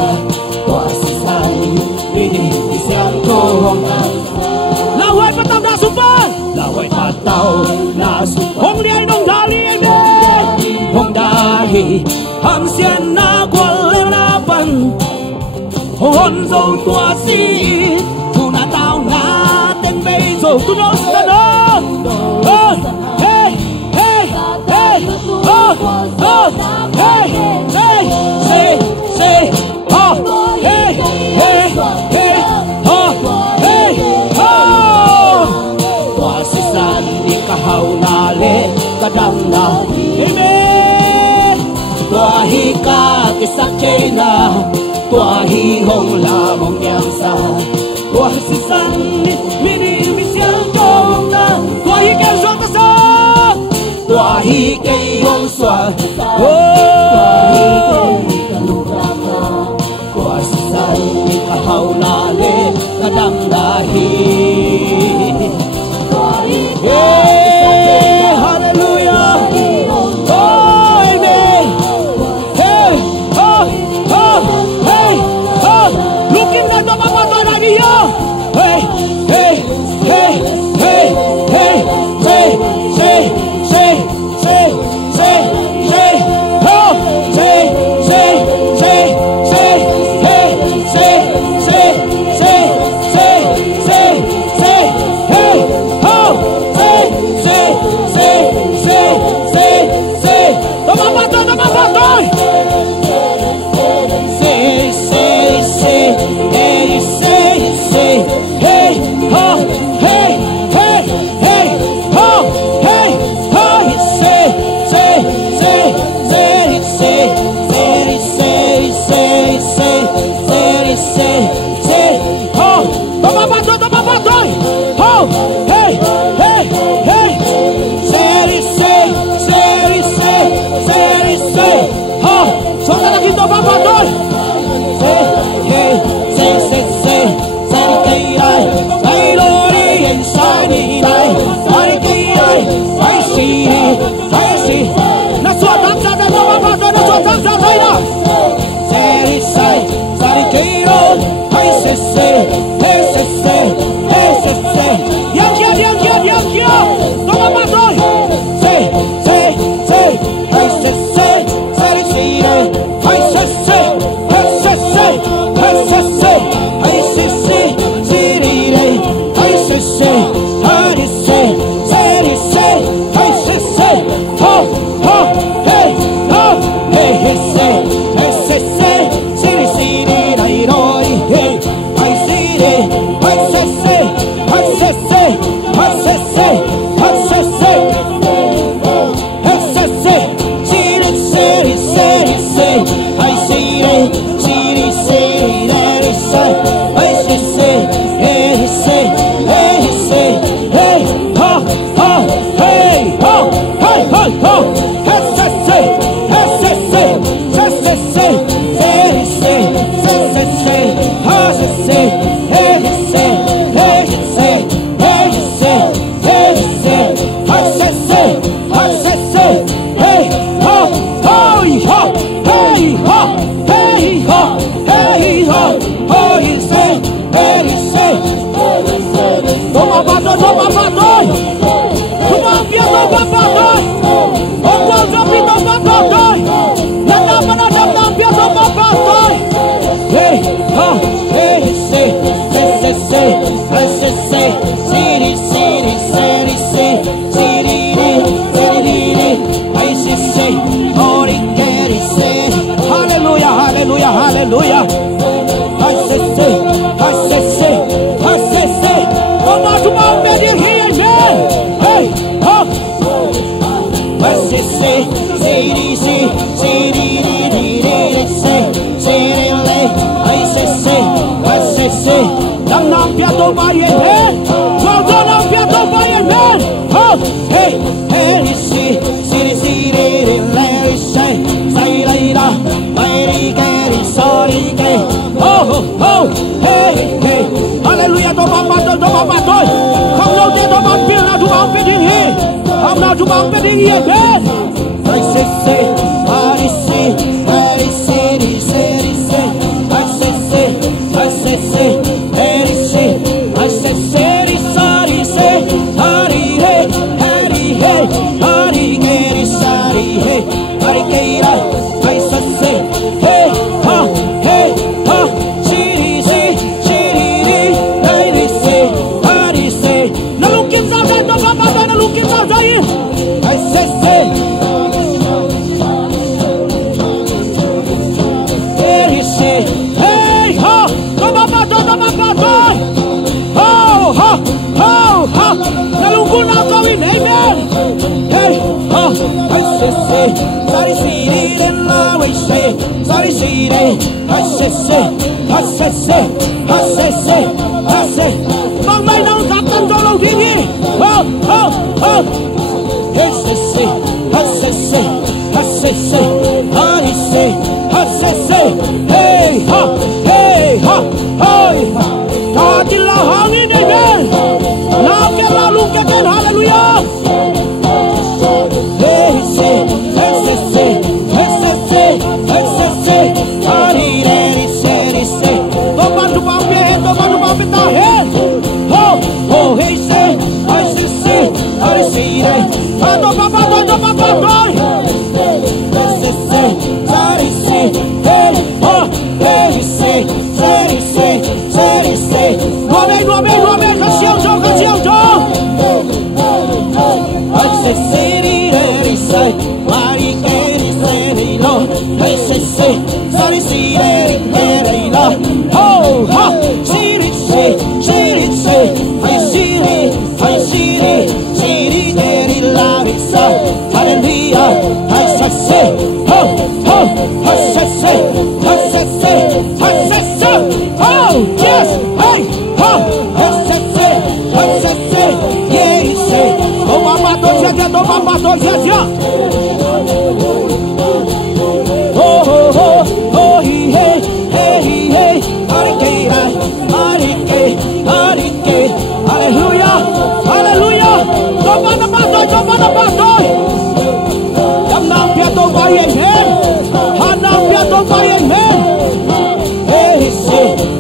tua si san ini siang kohong lawai patau na supan lawai patau na supan hong liai nong dali amen hong dali ham sian na kwal leo na pan hon dâu tua si tu na tao na tên bây giờ tu nó sa nó hey hey hey hey hey say hey hey hey tua si san di kahau na le kadang na amen tua hi ka kisak chena tua hi hong la mong yang sa tua si san ni mini mi siang chong na tua hi ka swak ta sa tua hi kei hong swak tua hi kei kalurang na tua si san ni kahau na le kadang na hi hey hallelujah oh amen hey hey looking at the mama radio hey hey hey hey hey hey say say say say say oh say say say say hey say say say say say say hey oh say say say say say say toma pato say say say hey say say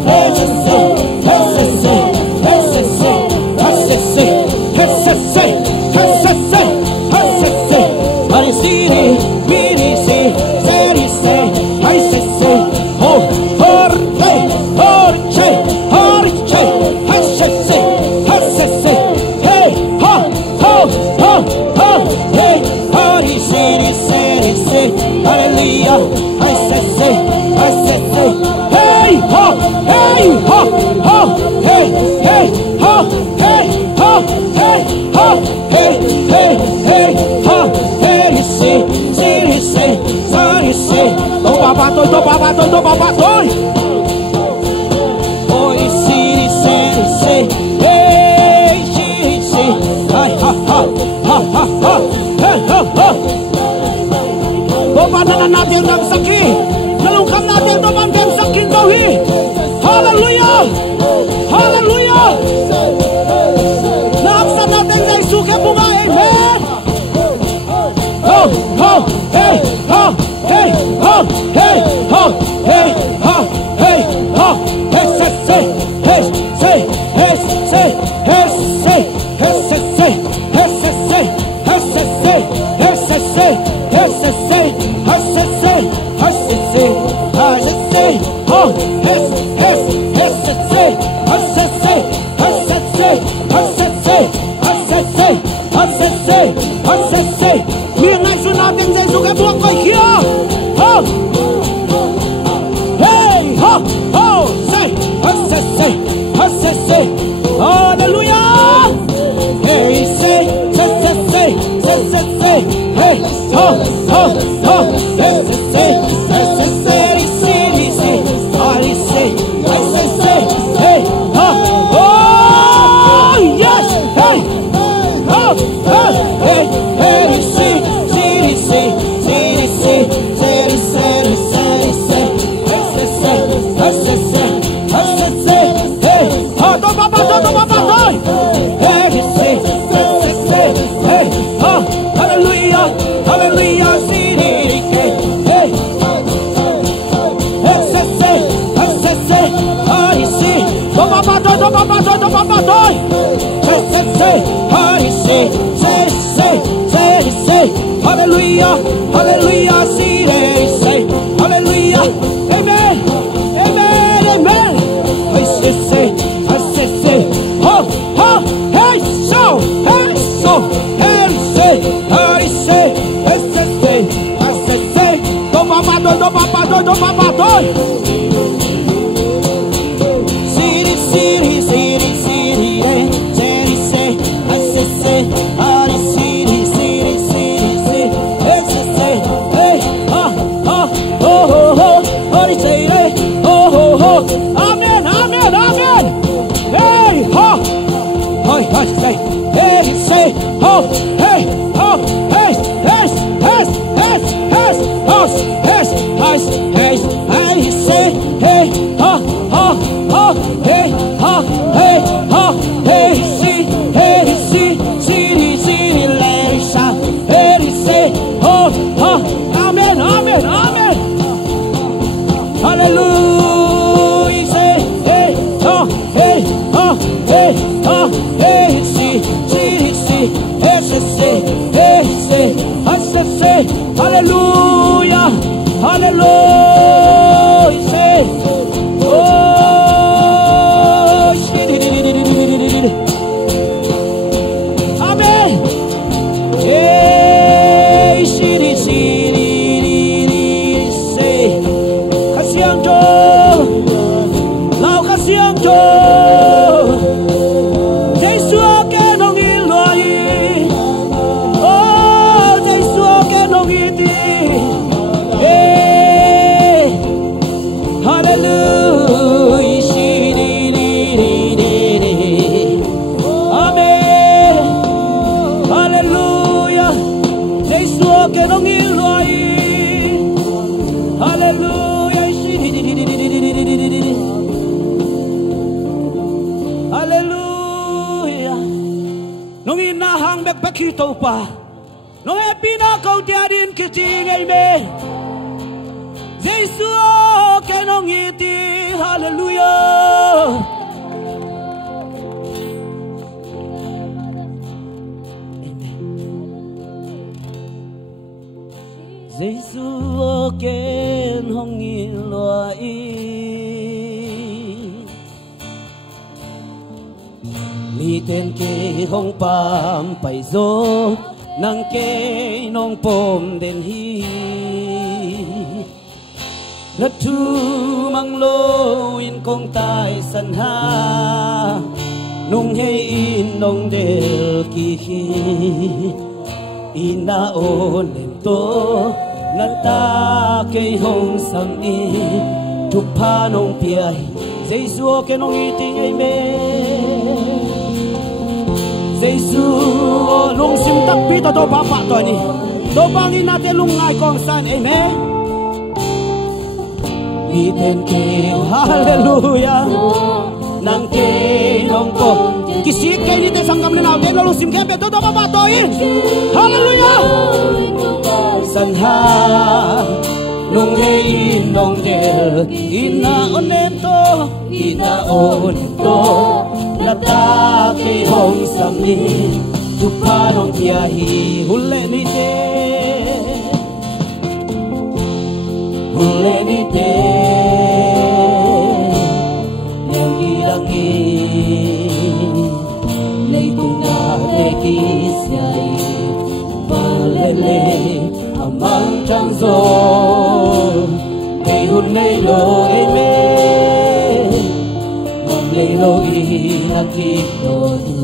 Hey, Oi, si, hey, si, ay, ha, hey, ha. Babatan natin ang sakit, nalungkam natin ito ang sakit dahi. Hallelujah, hallelujah. Nakaksan natin na isuke bunga, amen. Hey, hey, hey, hey, hey, miệng này xuân nào tiếng dây xuống cái buông quay kia. Hey, say, hallelujah. Hey, say, hey, hey, hallelujah, hallelujah, say, hallelujah, amen, amen, amen. I say, hey, so, do papa, hallelujah, hallelujah, say, amen. Hey, say, kasiang jo, lau kasiang jo. Pakito pa, no happy na kau tiadin kecing amen. Jesus kenong iti, hallelujah. Amen. Jesus kenong iloi. Ten ke hong pam pai zo nang ke nong pom den hi na tu mang lo in kong tai san ha nung hei in nong del ki hi ina o nem to nata ke hong sam i tu pa nong pia Giêsu ke nong i ting ai me Giêsu nong sim tak pi to pa pa to ni to bang i na te lung ngai kong san amen vi ten ke hallelujah nang ke nong ko kisik ke ni te sangam le naw te lo sim ke pe to pa pa to in hallelujah san ha nung hei nong del ina onen to na ta ke hong sam ni tu pa nong pia hi hulle ni te langi nei tu na te ki sai palele amang chang zo ei hun nei lo ei me ngom lei lo i na ki lo du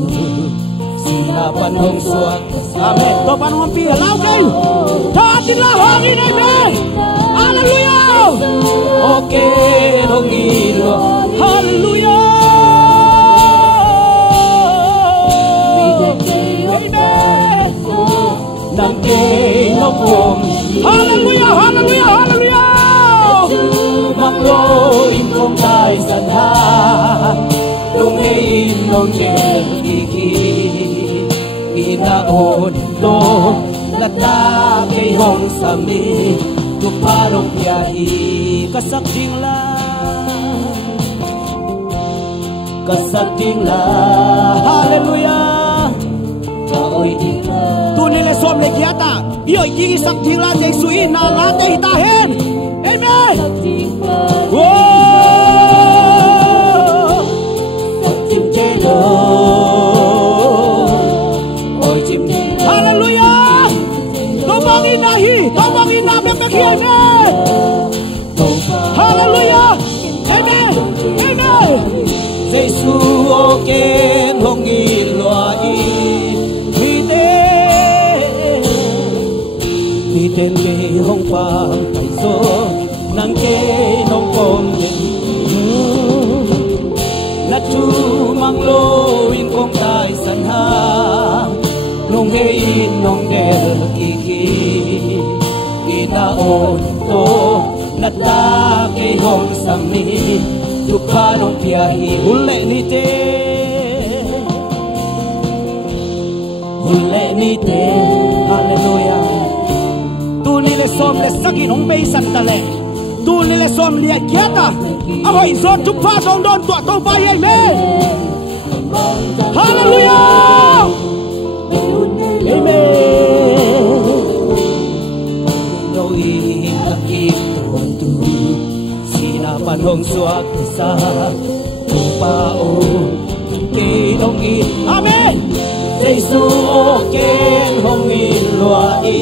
sina pan hong suat amen to pan hong pi lao kai ta tin la hong i nei me hallelujah okay hong i lo hallelujah nang ke no pom hallelujah hallelujah hallelujah mang lo in kong tai san ha lung nei in nong che ki ki ina on to na ta ke hong sam ni tu pa rong pia hi kasak ding la hallelujah tu ni le som le kia ta yo ki sak thing la te sui na la te ta hen amen wo tim che lo oi tim hallelujah to bang ina hi to bang ina be be hi amen hallelujah amen amen Giêsu o ken hong i loa i tên kê hong phang phải số nang kê nong con na chu mang lo in kong tai san ha nong he in nong del ki ki ina on to na ta kê hong sam ni tu kha nong pia hi hulle ni te hallelujah tu ni le som le sakin ong bei san ta le tu ni le som lia kiata a hoi zon tu pa dong don to to ba ye me hallelujah amen no i la ki tu sina pan hong suat sa tu pa o ke dong i amen Giêsu o ken hong i loa i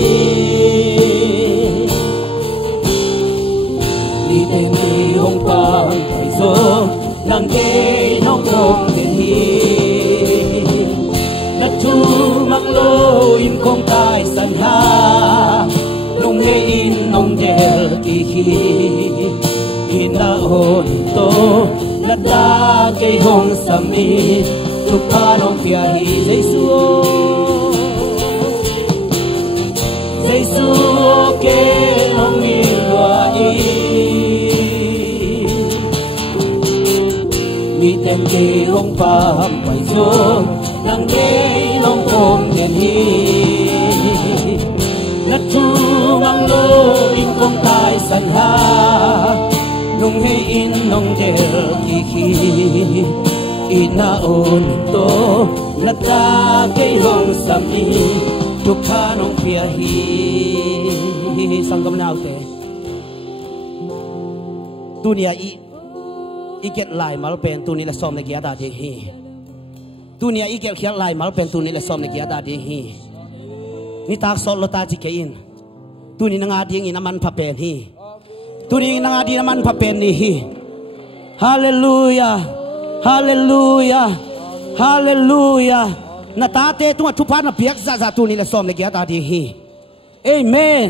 tên đi hong phang phải số nang kê nong kong tên hi đất chu mang lo in kong tai san ha nong he in nong del ki hi in na hon to na ta kê hong sam ni tu pa nong pia hi Giêsu kê hong i loa i mi tên kê hong phang phải số nang kê nong kong tên hi nat thu mang lo in kong tai san ha nong he in nong del ki ki ina on to na ta kê hong sam ni tu kha nong pia hi sangam nào te dunia i get lai mal pen tu ni la som ne kia da de hi dunia i get khial lai mal pen tu ni la som ne kia da de hi ni tak sol lo ta ji ke in tu ni nga ding in man pha pen hi tu ni nga di man pha pen ni hi hallelujah hallelujah hallelujah na ta te tu pa na piak za za tu ni la som ne kia da de hi amen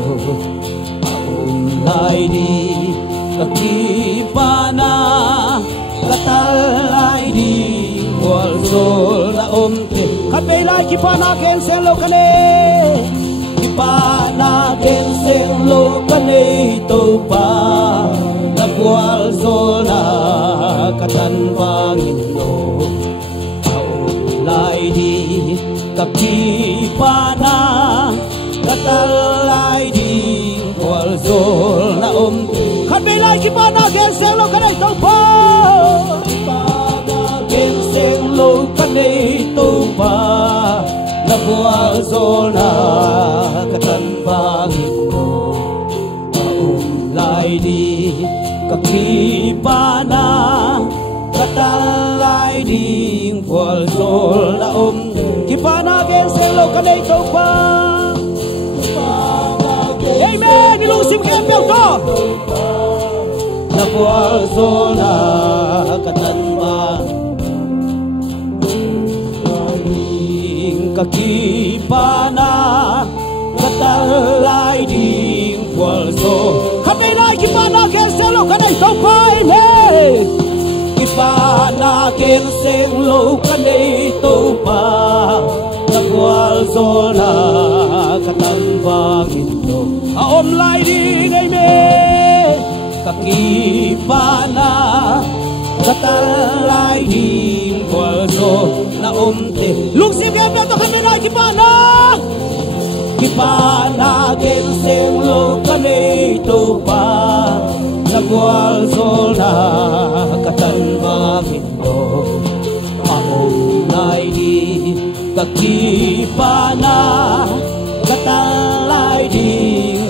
lại đi kaki pana katalai đi wal zol na omte kape lai ki pana ken sen lo kane ki pana ken sen lo kane to pa na wal zol na katan bangin lo lại đi kaki pana katalai đi wal zol na kape lai ki pana ken sen lo kane to pa ken sen lo kane to pa na wal zol na katan bangin lo lại đi kaki pana katalai đi wal zol na ki pana ken sen lo kane to pa amen ilusim kem bel to na wal zol na katan ba kaki pana katalai đi wal zol kape lai ki pana ken sen lo kane to pa amen ki pana ken sen lo kane to pa na wal zol na katan bangin lo om lai đi ngay me kaki pana katalai đi wal zol na te lung sim em to kami lai ki pana ken sen lo kane to pa na wal zol na katan bangin lo om lai đi kaki pana katalai đi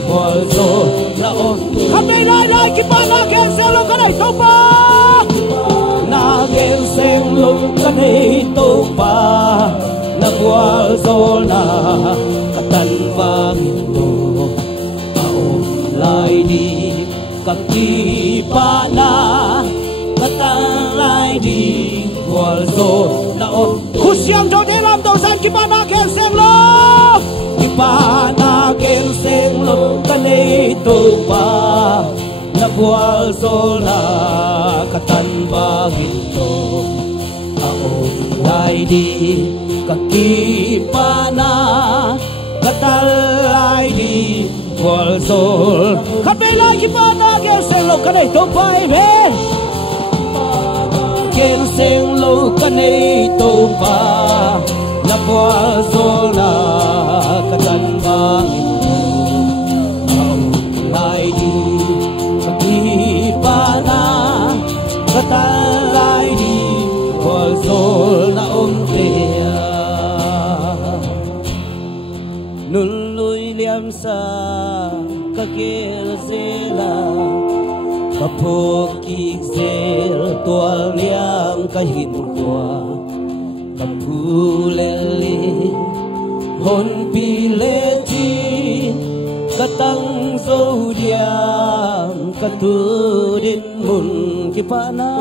wal zol na kami lai ki pana ken sen lo kane to pa na ken sen lo kane to pa na wal zol na katan bangin lo lai đi kaki pana katalai đi wal zol na kusyang cho de lam to san ki pana ken sen lo ki pana ken sen lo kane to pa na wal zol na katan bangin lo lai đi kaki pana katalai đi wal zol kape lai ki pana ken sen lo kane to pa amen ken sen lo kane to pa na wal zol na katan bangin lo lai đi kaki pana katalai đi wal zol na te nun lui liam sa kakil zela kapok zel tual liam kahin kwa kapuleli hon pileti katang zodiam katudin mun kipana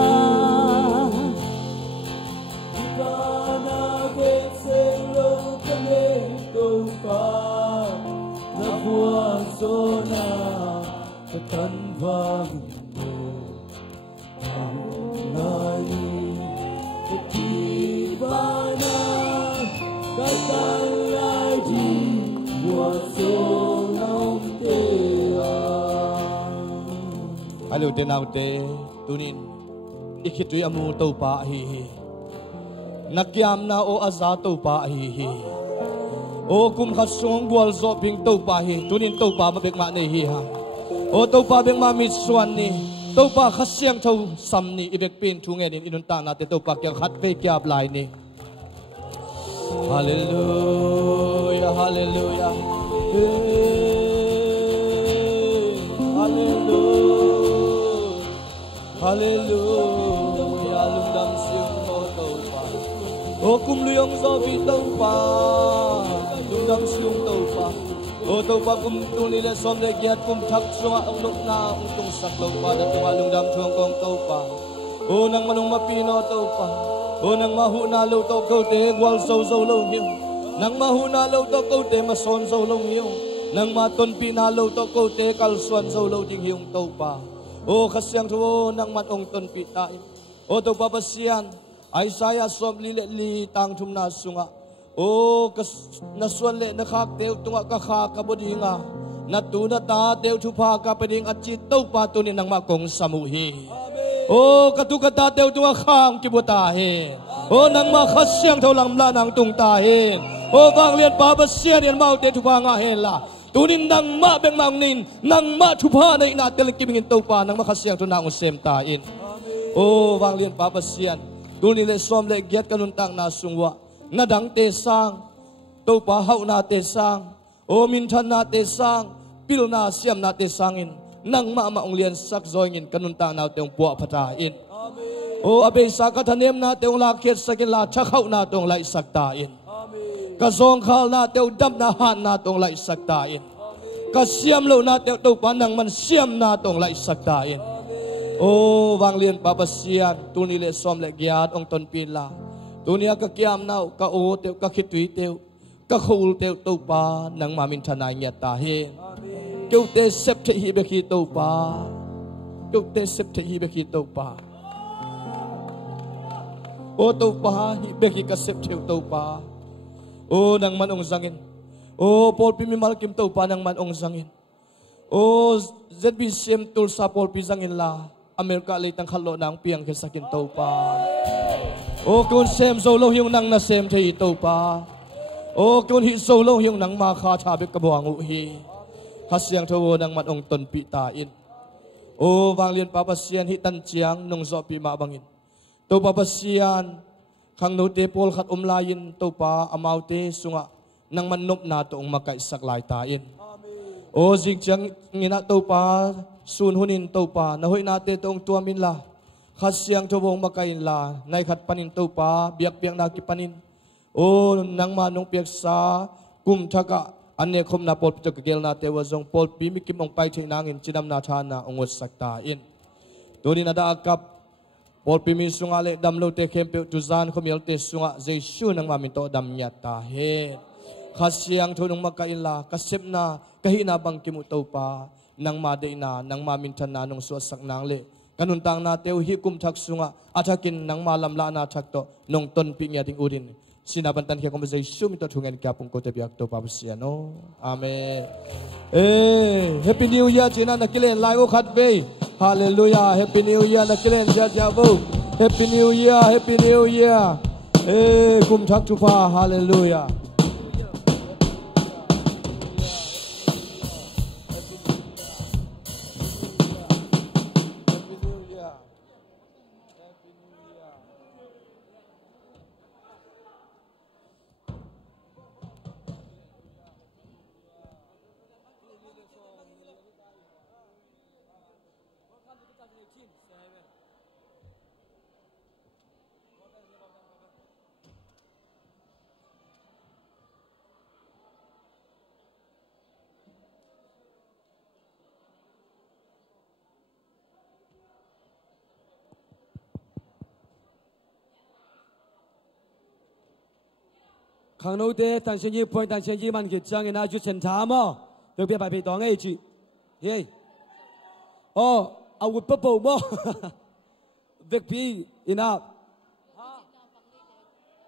katan bangin lo kaki pana katalai đi wal zol na te alo te nau te tunin ikitui amu to pa hi nakyam na o aza to pa hi o kum khasong wal zo ping to pa hi tunin to pa ma bek ma nei hi ha o to pa beng ma mi suan ni to pa khasyang thau sam ni ibek pin thunge din inun ta na te to pa kyang khat pe kyap lai ni hallelujah hallelujah hallelujah hallelujah lungdam siung mo to pa o kum luyong zo vi to pa lungdam siung to pa o to pa kum tu ni le som le giat kum thak sunga ang nok na ang tung sak lo pa da tunga lungdam thuang kong to pa o nang manung mapino to pa o nang mahu na lo to ko te wal zo zo lo hiu nang mahu na lo to ko te ma son zo lo hiu nang ma ton pi na lo to ko te kal suan zo lo ding hiung to pa o khasyang tho nang mat ong ton pi ta o to pa pasian Isaiah som li le li tang thum na sunga o na suan le na khak teu tunga ka kha ka bodinga na tu na ta teu thu pha ka peding achi to pa tu ni nang ma kong samu hi o ka tu ka ta teu tunga khang ki bu ta he o nang ma khasyang tho lam la nang tung ta he o wang lian pa pasian yan mau te thu pha nga he la tunin nang ma beng mang nin nang ma thu pha nei na tel ki mingin to pa nang ma khasyang tu nang sem ta in o wang lian pa pasian tunin le som le giat kanun tang na sungwa na dang te sang to pa hau na te sang o min than na te sang pil na siam na te sangin nang ma ma ong lian sak zoingin kanun tang na te ong puwa phata in o abe sa ka thanem na te ong la khet sakin la thak hau na tong lai sak ta in ka zong khal na te dam na han na tong lai sak ta in ka siam lo na te to pa nang man siam na tong lai sak ta in o wang lian pa pasian tuni le som le giat ong ton pin la tunia ka kiam nau ka o te ka khitui te ka khul te to pa nang ma min thana nya ta he keu te sep the hi be khi to pa keu te sep the hi be khi to pa o to pa hi be khi ka sep the to pa o nang man ong zangin o pol pi mi mal kim to pa nang man ong zangin o zb sem tul sa pol pi zangin la Amerika le tang khalo nang piang ke sakin to pa o kun sem zo lo hyung nang na sem thei to pa o kun hi zo lo hyung nang ma kha tha be ka bawang u hi khasyang tho nang mat ong ton pi ta in o wang lian pa pasian hi tan chiang nong zo pi ma bangin to pa pasian khang no te pol khat lain to pa amau te sunga nang man nop na to ong makai sak lai ta in o jing chang ngina to pa sun hunin to pa na hoi na te tong tuamin la khasyang tho bong makai la nai khat panin to pa biak piang na ki panin o nang ma nong piak sa kum thaka anne khom na pol pitok gel na te wa zong pol pi mi kim ong pai thing nangin chinam na tha na ong sakta in torin ada akap pol pi mi sunga le dam lo te khem pe tu zan khomel te sunga jesu nang ma min to dam nya ta he khasyang tho nong makai la kasep na kahi na bang kimu to pa nang ma de na nang ma min than na nong so sak nang le kanun tang na teu hi kum thak sunga athakin nang ma lam la na thak to nong ton pi nya ding urin sinabantan kya kung Jesu mito thungen kya pung kote biak to papasiano amen happy new year china nakilen lago khatbe hallelujah happy new year nakilen jabo happy new year kum thak tu fa hallelujah khang nô te tan chen yi point tan chen yi man ki chang ina ju chen tha mo được biết bài bị tong ấy chị hey oh I would purple mo việc pi ina